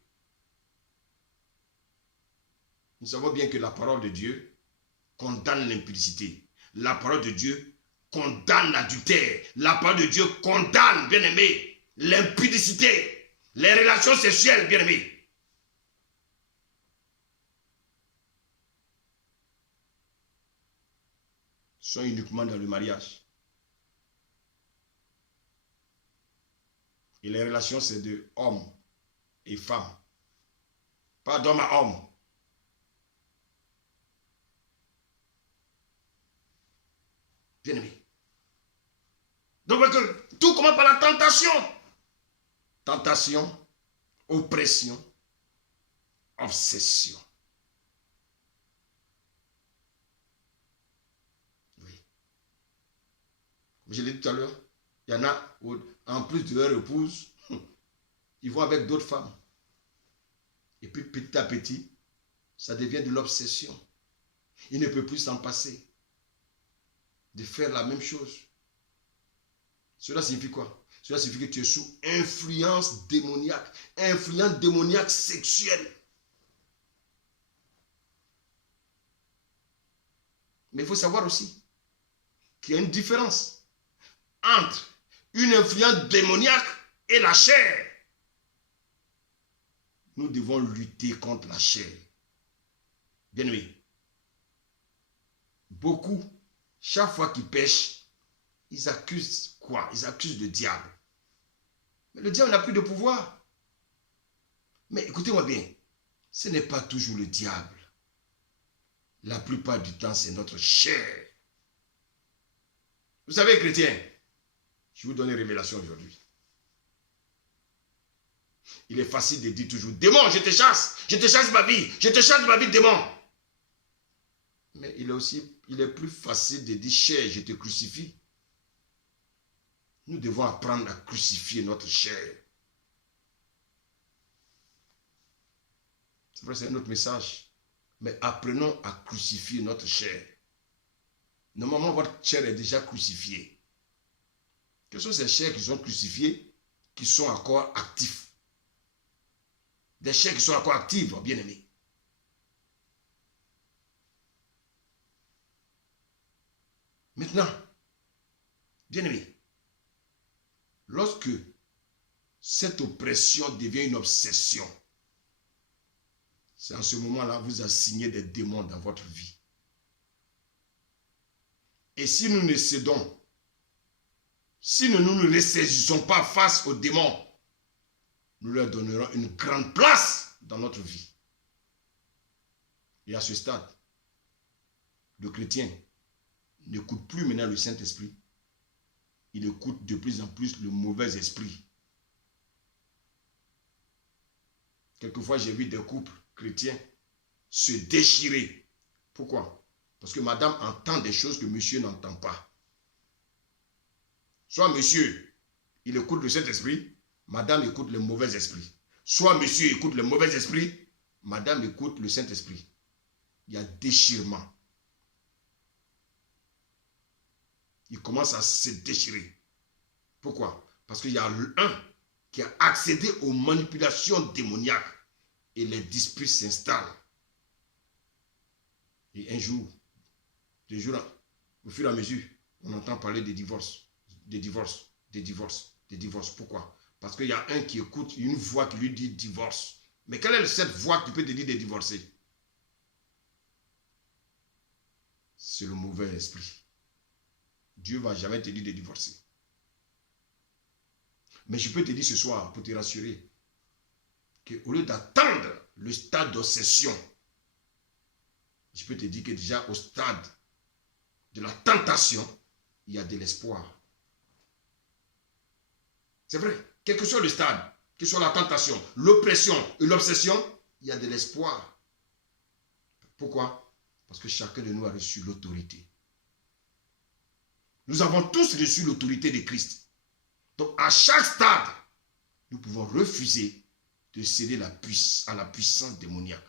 nous savons bien que la parole de Dieu condamne l'impudicité. La parole de Dieu condamne l'adultère. La parole de Dieu condamne, bien-aimés, l'impudicité, les relations sexuelles, bien-aimés. Sont uniquement dans le mariage. Et les relations, c'est de homme et femme. Pas d'homme à homme. Bien-aimé. Donc, tout commence par la tentation. Tentation, oppression, obsession. Je l'ai dit tout à l'heure, il y en a, en plus de leur épouse, ils vont avec d'autres femmes. Et puis petit à petit, ça devient de l'obsession. Il ne peut plus s'en passer. De faire la même chose. Cela signifie quoi? Cela signifie que tu es sous influence démoniaque sexuelle. Mais il faut savoir aussi qu'il y a une différence entre une influence démoniaque et la chair. Nous devons lutter contre la chair. Bien-aimé, beaucoup, chaque fois qu'ils pêchent, ils accusent quoi? Ils accusent le diable. Mais le diable n'a plus de pouvoir. Mais écoutez-moi bien, ce n'est pas toujours le diable. La plupart du temps, c'est notre chair. Vous savez, chrétiens, je vous donne une révélation aujourd'hui. Il est facile de dire toujours, démon, je te chasse ma vie, je te chasse ma vie, démon. Mais il est plus facile de dire, chair, je te crucifie. Nous devons apprendre à crucifier notre chair. C'est vrai, c'est un autre message. Mais apprenons à crucifier notre chair. Normalement, votre chair est déjà crucifiée. Quelles sont ces chairs qui sont crucifiées, qui sont encore actifs? Des chairs qui sont encore actives, bien aimés. Maintenant, bien aimés, lorsque cette oppression devient une obsession, c'est en ce moment-là que vous assignez des démons dans votre vie. Et si nous ne cédons, si nous ne nous ressaisissons pas face aux démons, nous leur donnerons une grande place dans notre vie. Et à ce stade, le chrétien n'écoute plus maintenant le Saint-Esprit. Il écoute de plus en plus le mauvais esprit. Quelquefois, j'ai vu des couples chrétiens se déchirer. Pourquoi? Parce que madame entend des choses que monsieur n'entend pas. Soit monsieur, il écoute le Saint-Esprit, madame écoute le mauvais esprit. Soit monsieur écoute le mauvais esprit, madame écoute le Saint-Esprit. Il y a déchirement. Il commence à se déchirer. Pourquoi? Parce qu'il y a un qui a accédé aux manipulations démoniaques et les disputes s'installent. Et un jour, au fur et à mesure, on entend parler des divorces, des divorces, des divorces, des divorces. Pourquoi? Parce qu'il y a un qui écoute une voix qui lui dit divorce. Mais quelle est cette voix qui peut te dire de divorcer? C'est le mauvais esprit. Dieu ne va jamais te dire de divorcer. Mais je peux te dire ce soir, pour te rassurer, qu'au lieu d'attendre le stade d'obsession, je peux te dire que déjà au stade de la tentation, il y a de l'espoir. C'est vrai, quel que soit le stade, que ce soit la tentation, l'oppression et l'obsession, il y a de l'espoir. Pourquoi? Parce que chacun de nous a reçu l'autorité. Nous avons tous reçu l'autorité de Christ. Donc à chaque stade, nous pouvons refuser de céder à la puissance démoniaque.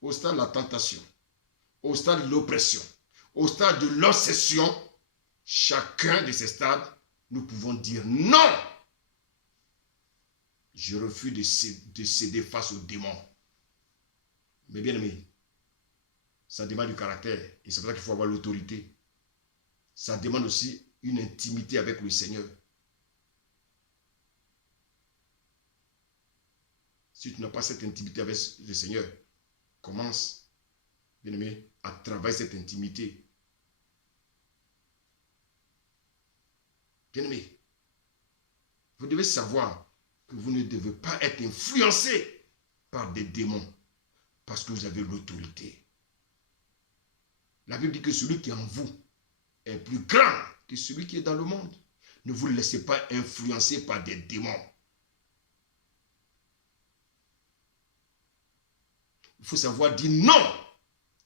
Au stade de la tentation, au stade de l'oppression, au stade de l'obsession, chacun de ces stades, nous pouvons dire non. Je refuse de céder face aux démons. Mais bien aimé, ça demande du caractère et c'est pour ça qu'il faut avoir l'autorité. Ça demande aussi une intimité avec le Seigneur. Si tu n'as pas cette intimité avec le Seigneur, commence, bien aimé, à travailler cette intimité. Bien aimé, vous devez savoir que vous ne devez pas être influencé par des démons parce que vous avez l'autorité. La Bible dit que celui qui est en vous est plus grand que celui qui est dans le monde. Ne vous laissez pas influencer par des démons. Il faut savoir dire non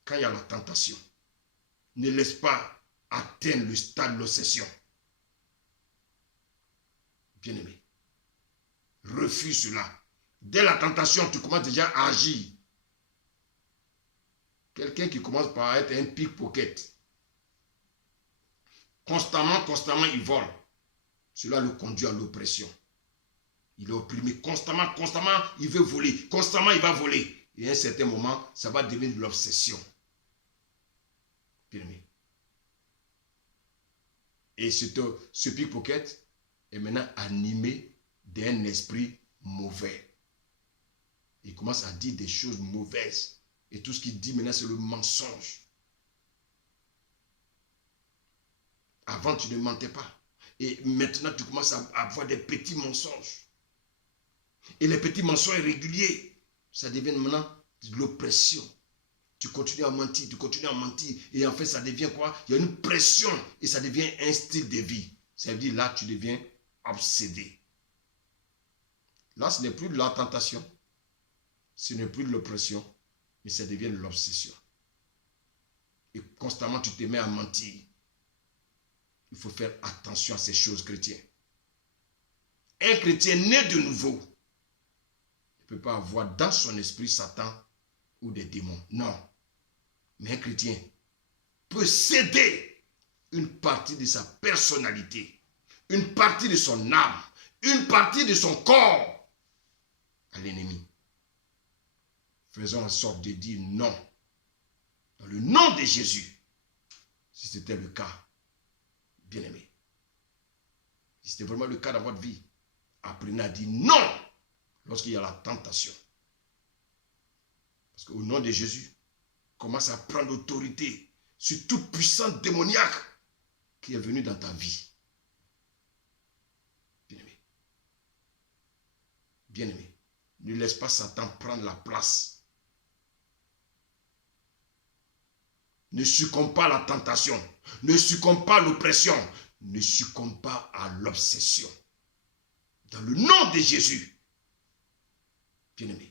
quand il y a la tentation. Ne laisse pas atteindre le stade de l'obsession. Bien-aimé, refuse cela. Dès la tentation, tu commences déjà à agir. Quelqu'un qui commence par être un pickpocket, constamment, il vole. Cela le conduit à l'oppression. Il est opprimé constamment, il veut voler. Constamment, il va voler. Et à un certain moment, ça va devenir de l'obsession. Bien-aimé. Et ce pickpocket est maintenant animé d'un esprit mauvais. Il commence à dire des choses mauvaises. Et tout ce qu'il dit maintenant, c'est le mensonge. Avant, tu ne mentais pas. Et maintenant, tu commences à avoir des petits mensonges. Et les petits mensonges réguliers, ça devient maintenant de l'oppression. Tu continues à mentir, tu continues à mentir. Et en fait, ça devient quoi? Il y a une pression et ça devient un style de vie. Ça veut dire là, tu deviens obsédé. Là, ce n'est plus de la tentation. Ce n'est plus de l'oppression. Mais ça devient de l'obsession. Et constamment, tu te mets à mentir. Il faut faire attention à ces choses, chrétiens. Un chrétien né de nouveau ne peut pas avoir dans son esprit Satan ou des démons. Non. Mais un chrétien peut céder une partie de sa personnalité, une partie de son âme, une partie de son corps à l'ennemi. Faisons en sorte de dire non. Dans le nom de Jésus, si c'était le cas, bien-aimé. Si c'était vraiment le cas dans votre vie, apprenez à dire non lorsqu'il y a la tentation. Parce qu'au nom de Jésus, commence à prendre autorité sur toute puissance démoniaque qui est venue dans ta vie. Bien-aimé. Bien-aimé. Ne laisse pas Satan prendre la place. Ne succombe pas à la tentation. Ne succombe pas à l'oppression. Ne succombe pas à l'obsession. Dans le nom de Jésus. Bien-aimé.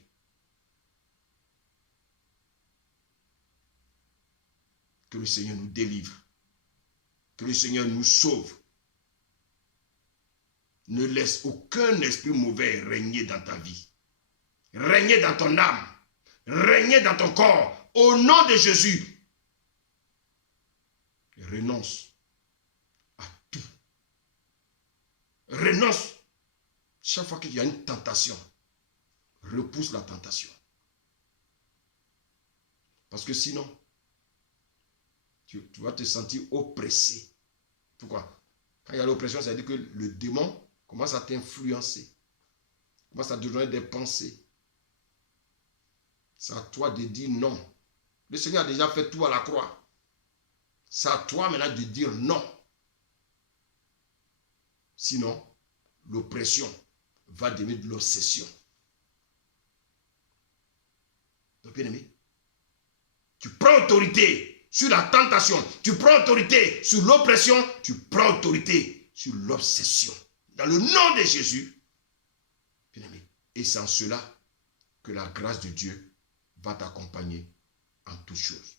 Que le Seigneur nous délivre. Que le Seigneur nous sauve. Ne laisse aucun esprit mauvais régner dans ta vie. Régner dans ton âme. Régner dans ton corps. Au nom de Jésus. Renonce à tout. Renonce. Chaque fois qu'il y a une tentation, repousse la tentation. Parce que sinon, tu vas te sentir oppressé. Pourquoi? Quand il y a l'oppression, ça veut dire que le démon commence à t'influencer. Commence à te donner des pensées. C'est à toi de dire non. Le Seigneur a déjà fait tout à la croix. C'est à toi maintenant de dire non. Sinon, l'oppression va devenir de l'obsession. Donc, bien aimé, tu prends autorité sur la tentation, tu prends autorité sur l'oppression, tu prends autorité sur l'obsession. Dans le nom de Jésus, bien aimé. Et c'est en cela que la grâce de Dieu va t'accompagner en toutes choses.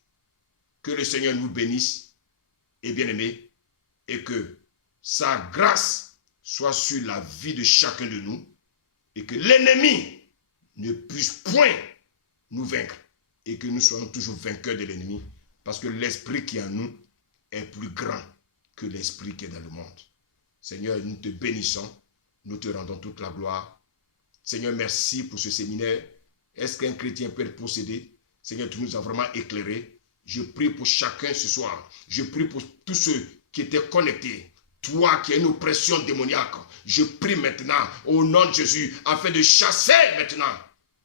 Que le Seigneur nous bénisse, et bien aimé, et que sa grâce soit sur la vie de chacun de nous, et que l'ennemi ne puisse point nous vaincre, et que nous soyons toujours vainqueurs de l'ennemi, parce que l'esprit qui est en nous est plus grand que l'esprit qui est dans le monde. Seigneur, nous te bénissons, nous te rendons toute la gloire. Seigneur, merci pour ce séminaire. Est-ce qu'un chrétien peut être possédé? Seigneur, tu nous as vraiment éclairés. Je prie pour chacun ce soir. Je prie pour tous ceux qui étaient connectés. Toi qui as une oppression démoniaque, je prie maintenant au nom de Jésus afin de chasser maintenant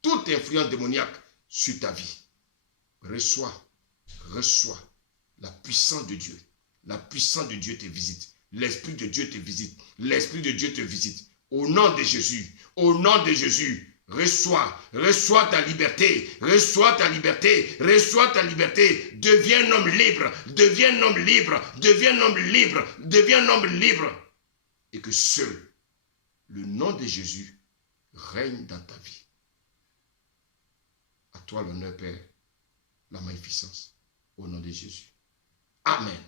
toute influence démoniaque sur ta vie. Reçois la puissance de Dieu. La puissance de Dieu te visite. L'Esprit de Dieu te visite. L'Esprit de Dieu te visite. Au nom de Jésus. Au nom de Jésus. Reçois ta liberté, reçois ta liberté, reçois ta liberté, deviens un homme libre, deviens un homme libre, deviens un homme libre, deviens un homme libre. Et que seul le nom de Jésus règne dans ta vie. À toi l'honneur, Père, la magnificence, au nom de Jésus. Amen.